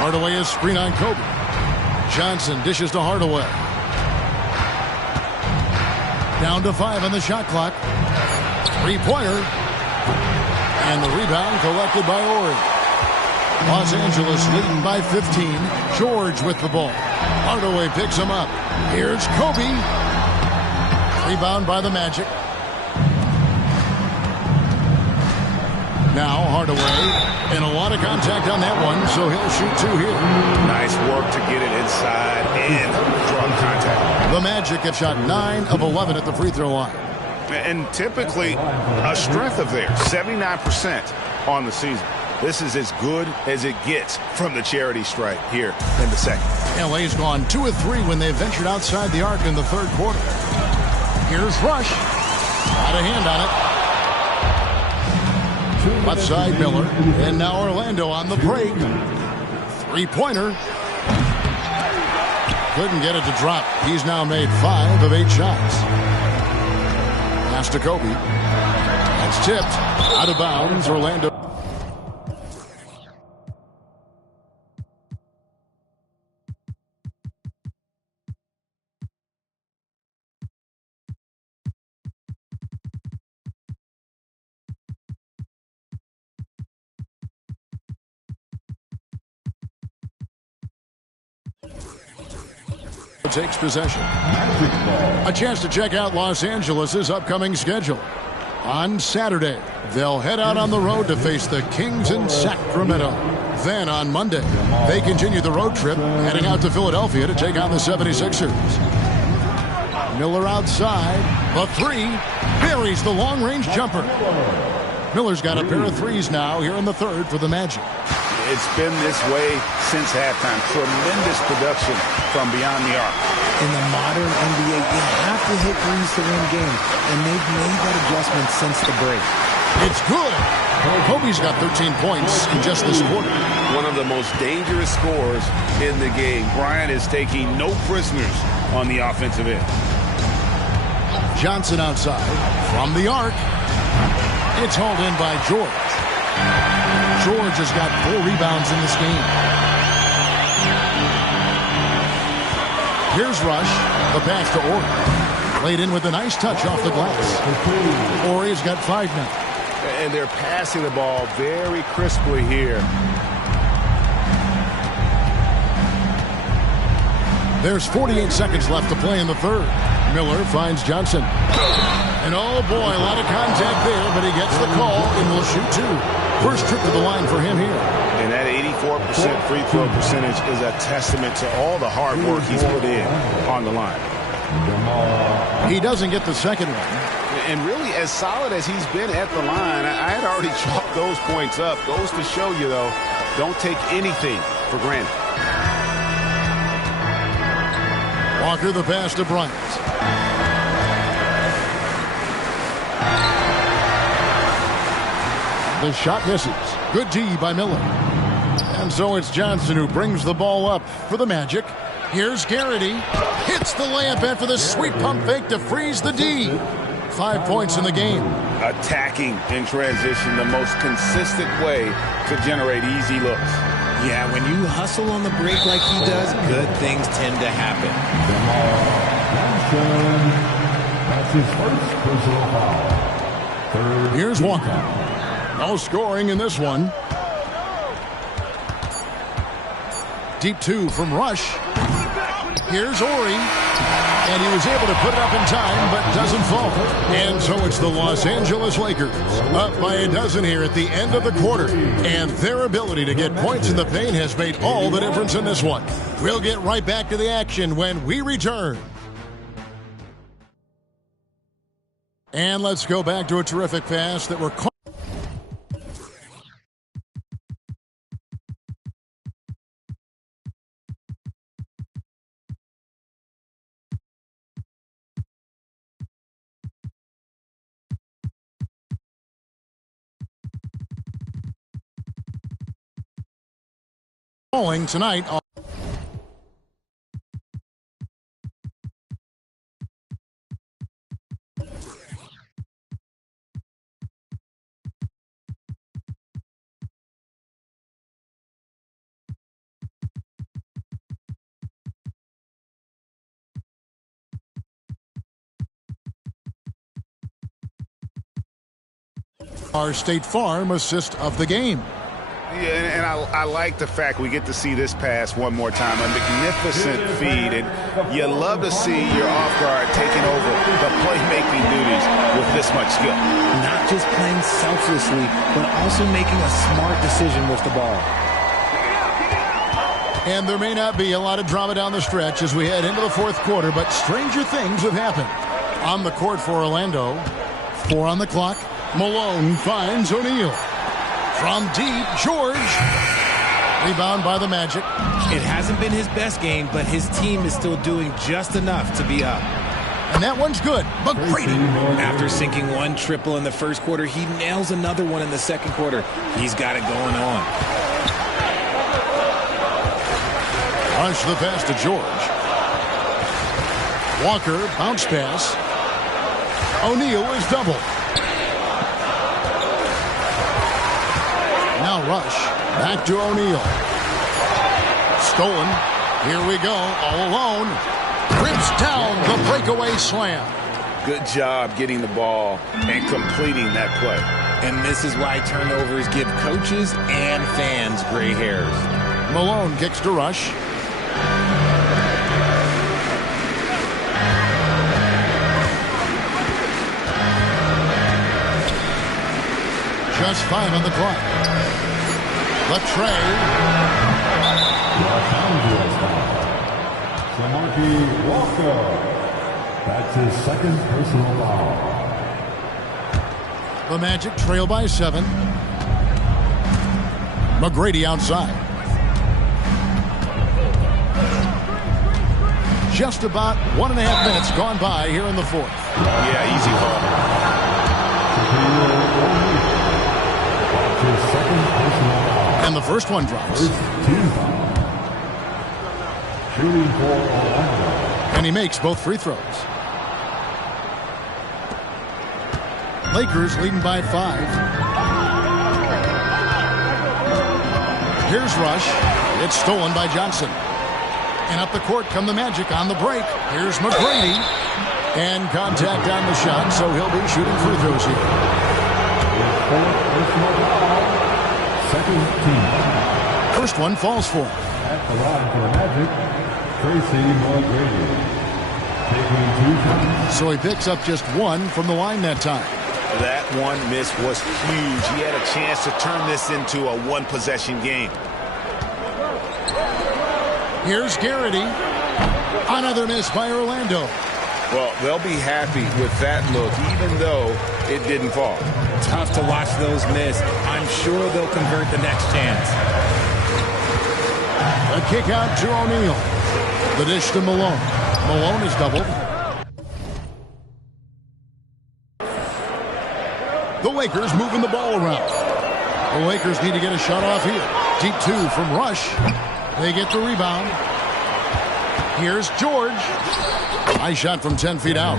Hardaway is screen on Kobe. Johnson dishes to Hardaway. Down to 5 on the shot clock. Three-pointer. And the rebound collected by Horry. Los Angeles leading by 15. George with the ball. Hardaway picks him up. Here's Kobe. Rebound by the Magic. Now Hardaway, and a lot of contact on that one, so he'll shoot 2 here. Nice work to get it inside and draw contact. The Magic have shot 9 of 11 at the free throw line. And typically a strength of theirs, 79% on the season. This is as good as it gets from the charity stripe here in the second. LA's gone 2 of 3 when they ventured outside the arc in the third quarter. Here's Rush. Got a hand on it. Left side Miller, and now Orlando on the break. Three-pointer. Couldn't get it to drop. He's now made 5 of 8 shots. Pass to Kobe. That's tipped. Out of bounds, Orlando. Takes possession. A chance to check out Los Angeles' upcoming schedule. On Saturday, they'll head out on the road to face the Kings in Sacramento. Then on Monday, they continue the road trip, heading out to Philadelphia to take on the 76ers. Miller outside. The 3 buries the long-range jumper. Miller's got a pair of 3s now here in the third for the Magic. It's been this way since halftime. Tremendous production from beyond the arc. In the modern NBA, you have to hit threes to win games, and they've made that adjustment since the break. It's good. Kobe's got 13 points in just this quarter. One of the most dangerous scorers in the game. Bryant is taking no prisoners on the offensive end. Johnson outside from the arc. It's hauled in by George. George has got 4 rebounds in this game. Here's Rush. The pass to Orton. Laid in with a nice touch off the glass. Horry's got 5 now. And they're passing the ball very crisply here. There's 48 seconds left to play in the third. Miller finds Johnson. And oh boy, a lot of contact there, but he gets the call and will shoot 2. First trip to the line for him here. And that 84% free throw percentage is a testament to all the hard work he's put in on the line. He doesn't get the second one. And really, as solid as he's been at the line, I had already chalked those points up. Goes to show you, though, don't take anything for granted. Walker the pass to Bryant. The shot misses. Good D by Miller. And so it's Johnson who brings the ball up for the Magic. Here's Garrity. Hits the layup after the sweet pump fake to freeze the D. 5 points in the game. Attacking in transition, the most consistent way to generate easy looks. Yeah, when you hustle on the break like he does, good things tend to happen. That's his first personal foul. Here's Walker. No scoring in this one. Deep 2 from Rush. Here's Horry. And he was able to put it up in time, but doesn't fall. And so it's the Los Angeles Lakers up by a dozen here at the end of the quarter. And their ability to get points in the paint has made all the difference in this one. We'll get right back to the action when we return. And let's go back to a terrific pass that we're caught. Tonight. Our State Farm assist of the game. Yeah, and I like the fact we get to see this pass one more time. A magnificent feed, and you love to see your off guard taking over the playmaking duties with this much skill. Not just playing selflessly, but also making a smart decision with the ball. And there may not be a lot of drama down the stretch as we head into the fourth quarter, but stranger things have happened. On the court for Orlando, 4 on the clock. Malone finds O'Neal. From deep, George. Rebound by the Magic. It hasn't been his best game, but his team is still doing just enough to be up. And that one's good. McGrady. After sinking 1 triple in the first quarter, he nails another one in the second quarter. He's got it going on. Rush the pass to George. Walker, bounce pass. O'Neal is double. Now Rush, back to O'Neal. Stolen. Here we go, all alone. Rips down the breakaway slam. Good job getting the ball and completing that play. And this is why turnovers give coaches and fans gray hairs. Malone kicks to Rush. Just 5 on the clock. Latrey. Shamarky Walker. That's his second personal foul. The Magic trail by 7. McGrady outside. Just about 1.5 minutes gone by here in the fourth. Yeah, easy call. And the first one drops. And he makes both free throws. Lakers leading by 5. Here's Rush. It's stolen by Johnson. And up the court come the Magic on the break. Here's McGrady. And contact on the shot, so he'll be shooting free throws here. Second team. First one falls for him. At the line for the Magic, Tracy McGrady. Taking 2 shots. So he picks up just one from the line that time. That one miss was huge. He had a chance to turn this into a one-possession game. Here's Garrity. Another miss by Orlando. Well, they'll be happy with that look, even though it didn't fall. Tough to watch those miss. I'm sure they'll convert the next chance. A kick out to O'Neal. The dish to Malone. Malone is doubled. The Lakers moving the ball around. The Lakers need to get a shot off here. Deep 2 from Rush. They get the rebound. Here's George. Nice shot from 10 feet out.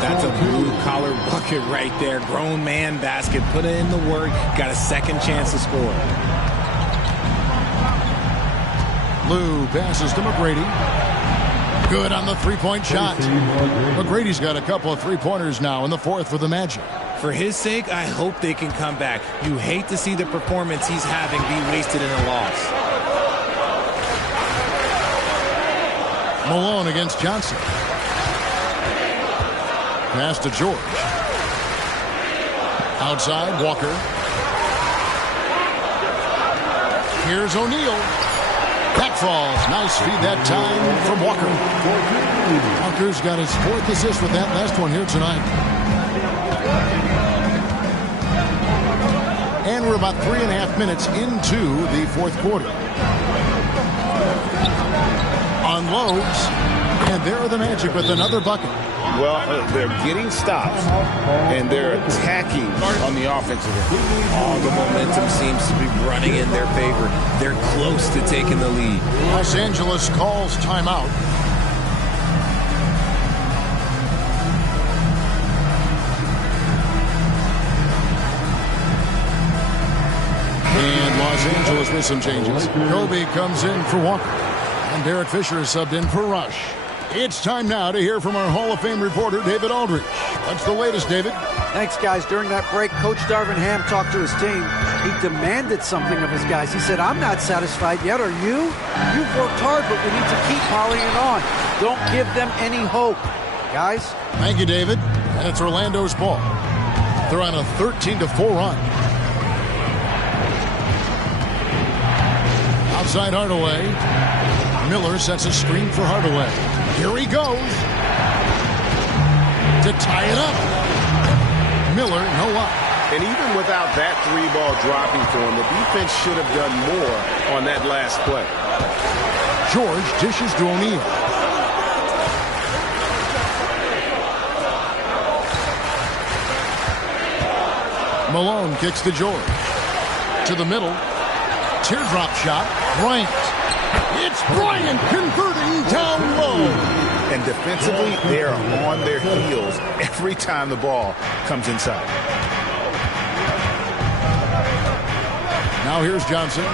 That's a blue-collar bucket right there. Grown man basket. Put in the work. Got a second chance to score. Lou passes to McGrady. Good on the three-point shot. McGrady's got a couple of three-pointers now in the fourth for the Magic. For his sake, I hope they can come back. You hate to see the performance he's having be wasted in a loss. Malone against Johnson. Pass to George. Outside, Walker. Here's O'Neal. That falls. Nice feed that time from Walker. Walker's got his fourth assist with that last one here tonight. And we're about 3.5 minutes into the fourth quarter. Unloads. And there are the Magic with another bucket. Well, they're getting stops, and they're attacking on the offensive end. All the momentum seems to be running in their favor. They're close to taking the lead. Los Angeles calls timeout. And Los Angeles with some changes. Kobe comes in for Walker. And Derek Fisher is subbed in for Rush. It's time now to hear from our Hall of Fame reporter, David Aldridge. What's the latest, David? Thanks, guys. During that break, Coach Darvin Ham talked to his team. He demanded something of his guys. He said, I'm not satisfied yet. Are you? You've worked hard, but we need to keep piling it on. Don't give them any hope. Guys? Thank you, David. And it's Orlando's ball. They're on a 13-4 run. Outside Hardaway. Miller sets a screen for Hardaway. Here he goes. To tie it up. Miller, no up. And even without that three ball dropping for him, the defense should have done more on that last play. George dishes to O'Neal. Malone kicks to George. To the middle. Teardrop shot. Bryant. It's Bryant converting down low. And defensively, they're on their heels every time the ball comes inside. Now here's Johnson.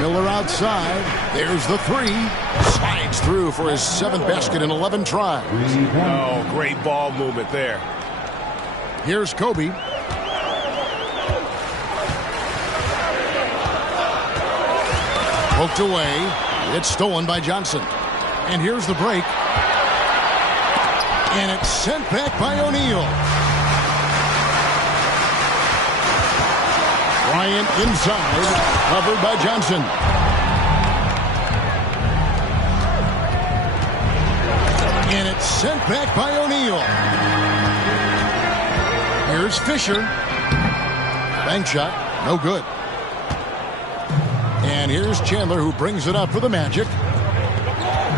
Miller outside. There's the three. Slides through for his 7th basket in 11 tries. Oh, great ball movement there. Here's Kobe. Poked away. It's stolen by Johnson. And here's the break. And it's sent back by O'Neal. Bryant inside. Covered by Johnson. And it's sent back by O'Neal. Here's Fisher. Bank shot. No good. And here's Chandler, who brings it up for the Magic.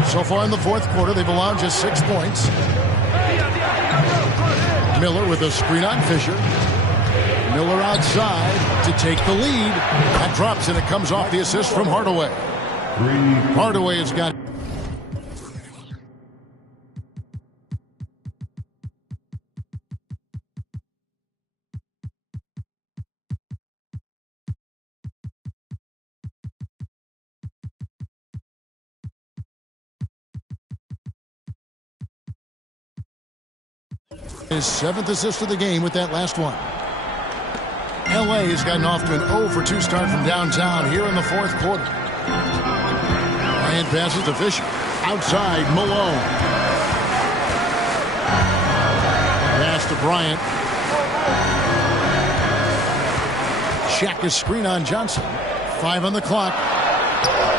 So far in the fourth quarter, they've allowed just 6 points. Miller with a screen on Fisher. Miller outside to take the lead. That drops, and it comes off the assist from Hardaway. Hardaway has got His 7th assist of the game with that last one. LA has gotten off to an 0-for-2 start from downtown here in the 4th quarter. Bryant passes to Fisher. Outside, Malone. Pass to Bryant. Shaq screen on Johnson. 5 on the clock.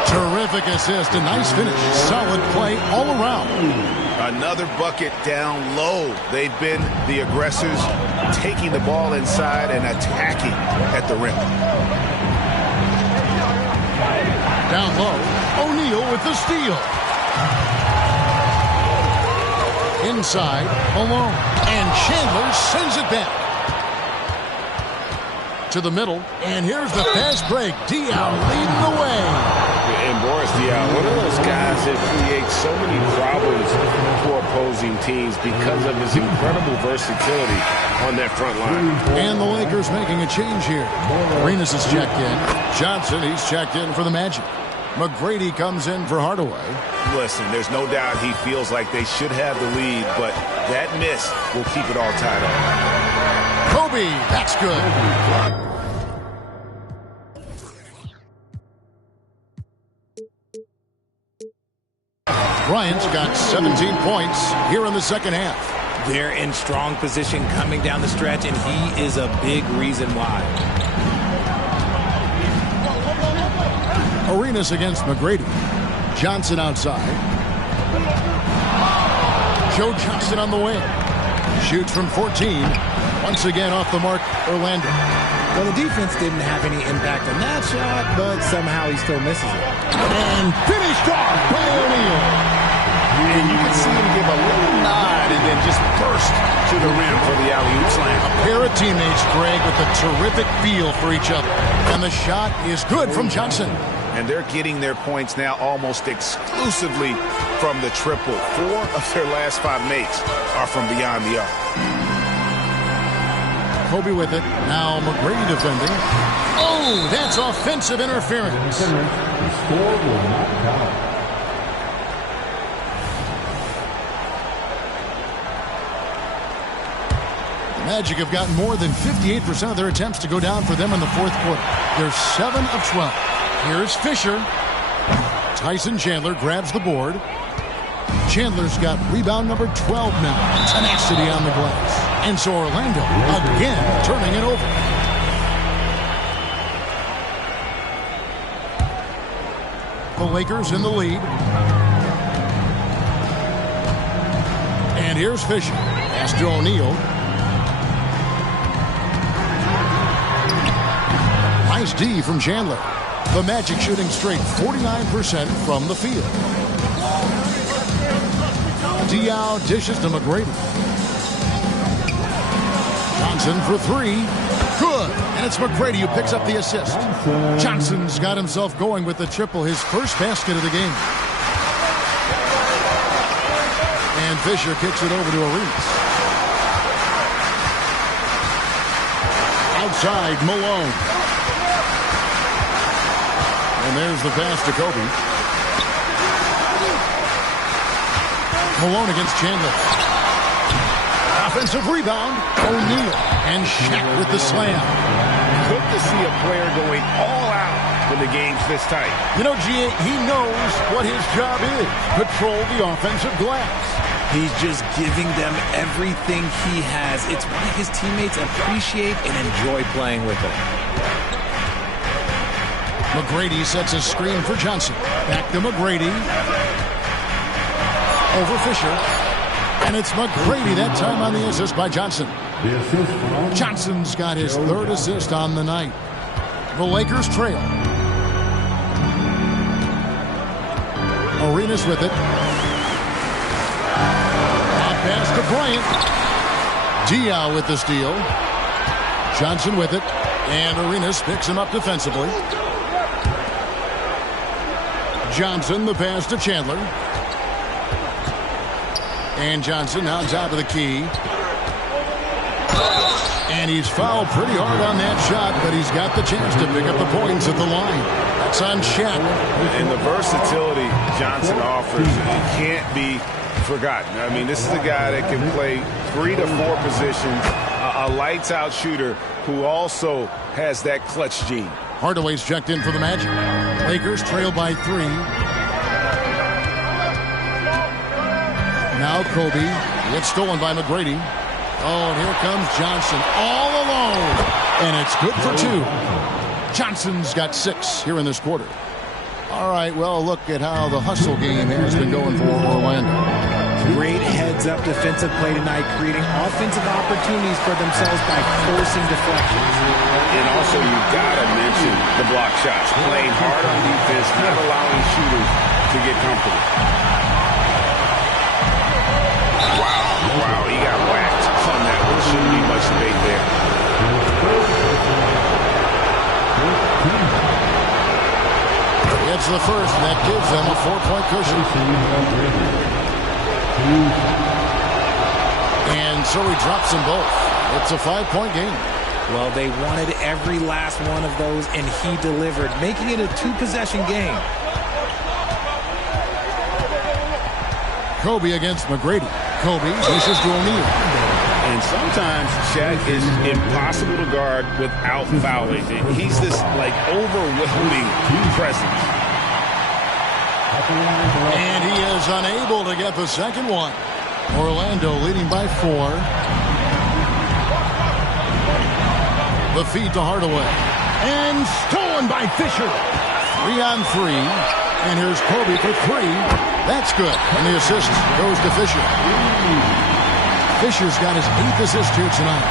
Terrific assist. A nice finish. Solid play all around. Another bucket down low. They've been the aggressors, taking the ball inside and attacking at the rim. Down low, O'Neal with the steal. Inside, Malone. And Chandler sends it back. To the middle, and here's the fast break. Diaw leading the way. And Boris Diaw, one of those guys that creates so many problems for opposing teams because of his incredible versatility on that front line. And the Lakers making a change here. Arenas is checked in. Johnson, he's checked in for the Magic. McGrady comes in for Hardaway. Listen, there's no doubt he feels like they should have the lead, but that miss will keep it all tied up. Kobe, that's good. Bryant's got 17 points here in the second half. They're in strong position coming down the stretch, and he is a big reason why. Arenas against McGrady. Johnson outside. Joe Johnson on the wing. Shoots from 14. Once again off the mark, Orlando. Well, the defense didn't have any impact on that shot, but somehow he still misses it. And finished off by O'Neal. And you can see him give a little nod and then just burst to the rim for the alley-oop slam. A pair of teammates, Greg, with a terrific feel for each other. And the shot is good from Johnson. And they're getting their points now almost exclusively from the triple. 4 of their last 5 makes are from beyond the arc. Kobe with it. Now McGrady defending. Oh, that's offensive interference. The score will not count. The Magic have gotten more than 58% of their attempts to go down for them in the 4th quarter. They're 7 of 12. Here's Fisher. Tyson Chandler grabs the board. Chandler's got rebound number 12 now. Tenacity on the glass. And so Orlando again turning it over. The Lakers in the lead. And here's Fisher. Pass to O'Neal. Nice D from Chandler. The Magic shooting straight 49% from the field. Diaw dishes to McGrady. Johnson for 3. Good. And it's McGrady who picks up the assist. Johnson's got himself going with the triple, his first basket of the game. And Fisher kicks it over to Arenas. Outside, Malone. And there's the pass to Kobe. Malone against Chandler. Offensive rebound, O'Neal. And Shaq with the slam. Good to see a player going all out when the game's this tight. You know, G.A., he knows what his job is. Patrol the offensive glass. He's just giving them everything he has. It's why his teammates appreciate and enjoy playing with him. McGrady sets a screen for Johnson. Back to McGrady. Over Fisher. And it's McGrady that time on the assist by Johnson. Johnson's got his 3rd assist on the night. The Lakers trail. Arenas with it. Pass to Bryant. Diaw with the steal. Johnson with it. And Arenas picks him up defensively. Johnson, the pass to Chandler. And Johnson now top of the key. And he's fouled pretty hard on that shot, but he's got the chance to pick up the points at the line. That's on Shaq. And the versatility Johnson offers, it can't be forgotten. I mean, this is a guy that can play 3 to 4 positions, a lights-out shooter who also has that clutch gene. Hardaway's checked in for the Magic. Lakers trail by 3. Now Kobe. It's stolen by McGrady. Oh, and here comes Johnson all alone. And it's good for 2. Johnson's got 6 here in this quarter. All right, well, look at how the hustle game has been going for Orlando. Great heads-up defensive play tonight, creating offensive opportunities for themselves by forcing deflections. And also, you've got to mention the block shots. Playing hard on defense, not allowing shooters to get comfortable. Wow, he got whacked on that one. Shouldn't be much debate there. It's the first, and that gives them a 4-point cushion. And so he drops them both. It's a 5-point game. Well, they wanted every last one of those, and he delivered, making it a 2-possession game. Kobe against McGrady. Kobe dishes to O'Neal. And sometimes Shaq is impossible to guard without fouling. He's this, like, overwhelming presence. And he is unable to get the second one. Orlando leading by 4. The feed to Hardaway. And stolen by Fisher. 3 on 3. And here's Kobe for 3. That's good. And the assist goes to Fisher. Fisher's got his 8th assist here tonight.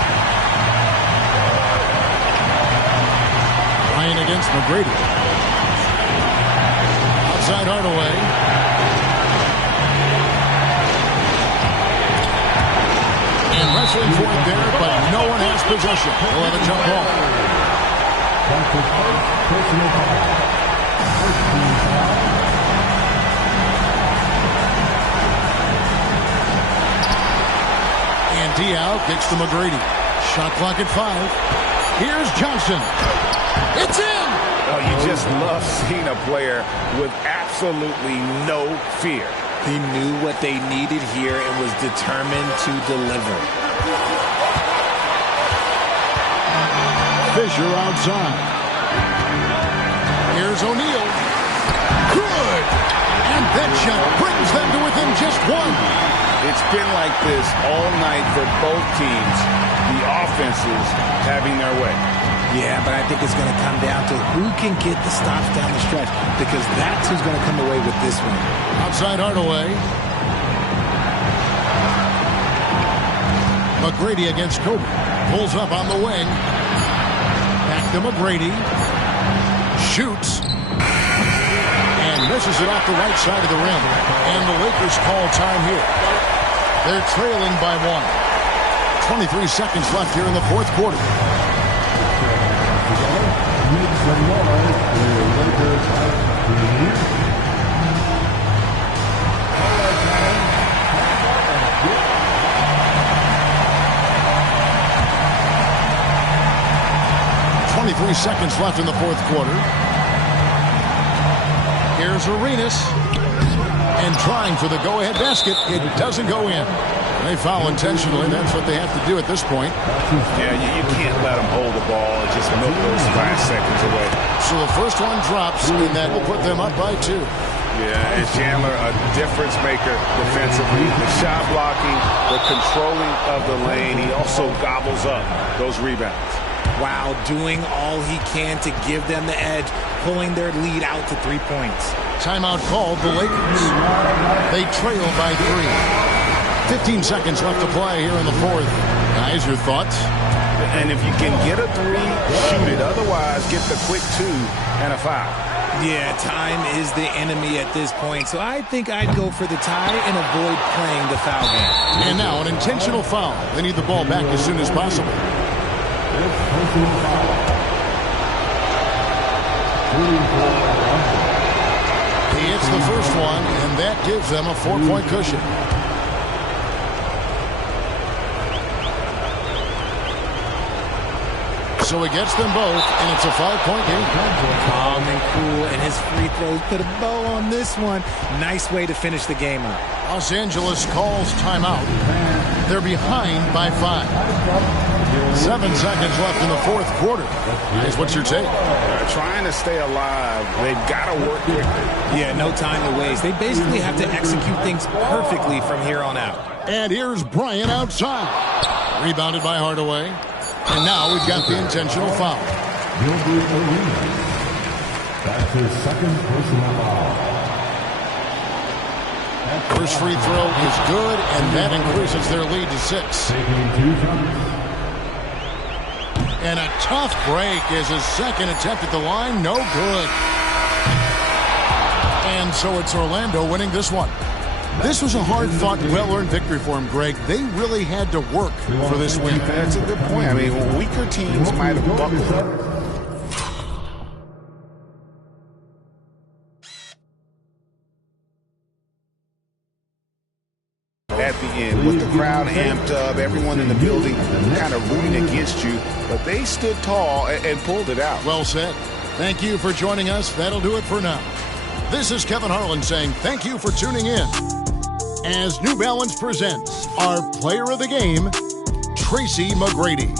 Ryan against McGrady. Outside Hardaway. And wrestling for it there, but no one has possession. They'll have a jump ball. And Diaw kicks to McGrady. Shot clock at 5. Here's Johnson. It's in! Oh, you just love seeing a player with absolutely no fear. He knew what they needed here and was determined to deliver. Fisher outside. Here's O'Neal. Good! And that shot brings them to within just 1. It's been like this all night for both teams. The offenses having their way. Yeah, but I think it's going to come down to who can get the stops down the stretch, because that's who's going to come away with this one. Outside Hardaway. McGrady against Kobe. Pulls up on the wing. Back to McGrady. Shoots. And misses it off the right side of the rim. And the Lakers call time here. They're trailing by 1. 23 seconds left here in the 4th quarter. Three seconds left in the 4th quarter. Here's Arenas. And trying for the go-ahead basket. It doesn't go in. They foul intentionally. That's what they have to do at this point. Yeah, you can't let them hold the ball and just milk those 5 seconds away. So the first one drops, and that will put them up by 2. Yeah, and Chandler, a difference maker defensively. The shot blocking, the controlling of the lane. He also gobbles up those rebounds. Wow, doing all he can to give them the edge, pulling their lead out to 3 points. Timeout called the Lakers. They trail by 3. 15 seconds left to play here in the 4th. Guys, your thoughts? And if you can get a 3, shoot it. Otherwise, get the quick 2 and a foul. Yeah, time is the enemy at this point, so I think I'd go for the tie and avoid playing the foul game. And now an intentional foul. They need the ball back as soon as possible. He hits the first one, and that gives them a 4-point cushion. so he gets them both, and it's a 5-point game. Calm and cool, and his free throws put a bow on this one. Nice way to finish the game up. Los Angeles calls timeout. They're behind by 5. 7 seconds left in the fourth quarter. Here's what's your take? Trying to stay alive. They've got to work quickly. Yeah, no time to waste. They basically have to execute things perfectly from here on out. And here's Bryant outside. Rebounded by Hardaway. And now we've got the intentional foul. Gilbert Arenas. That's his second personal foul. First free throw is good, and that increases their lead to 6. Taking 2 shots. And a tough break is his second attempt at the line. No good. And so it's Orlando winning this one. This was a hard-fought, well-earned victory for him, Greg. They really had to work for this win. That's a good point. I mean, weaker teams might have buckled. At the end, with the crowd amped up, everyone in the building kind of rooting against you, but they stood tall and pulled it out. Well said. Thank you for joining us. That'll do it for now. This is Kevin Harlan saying thank you for tuning in as New Balance presents our player of the game, Tracy McGrady.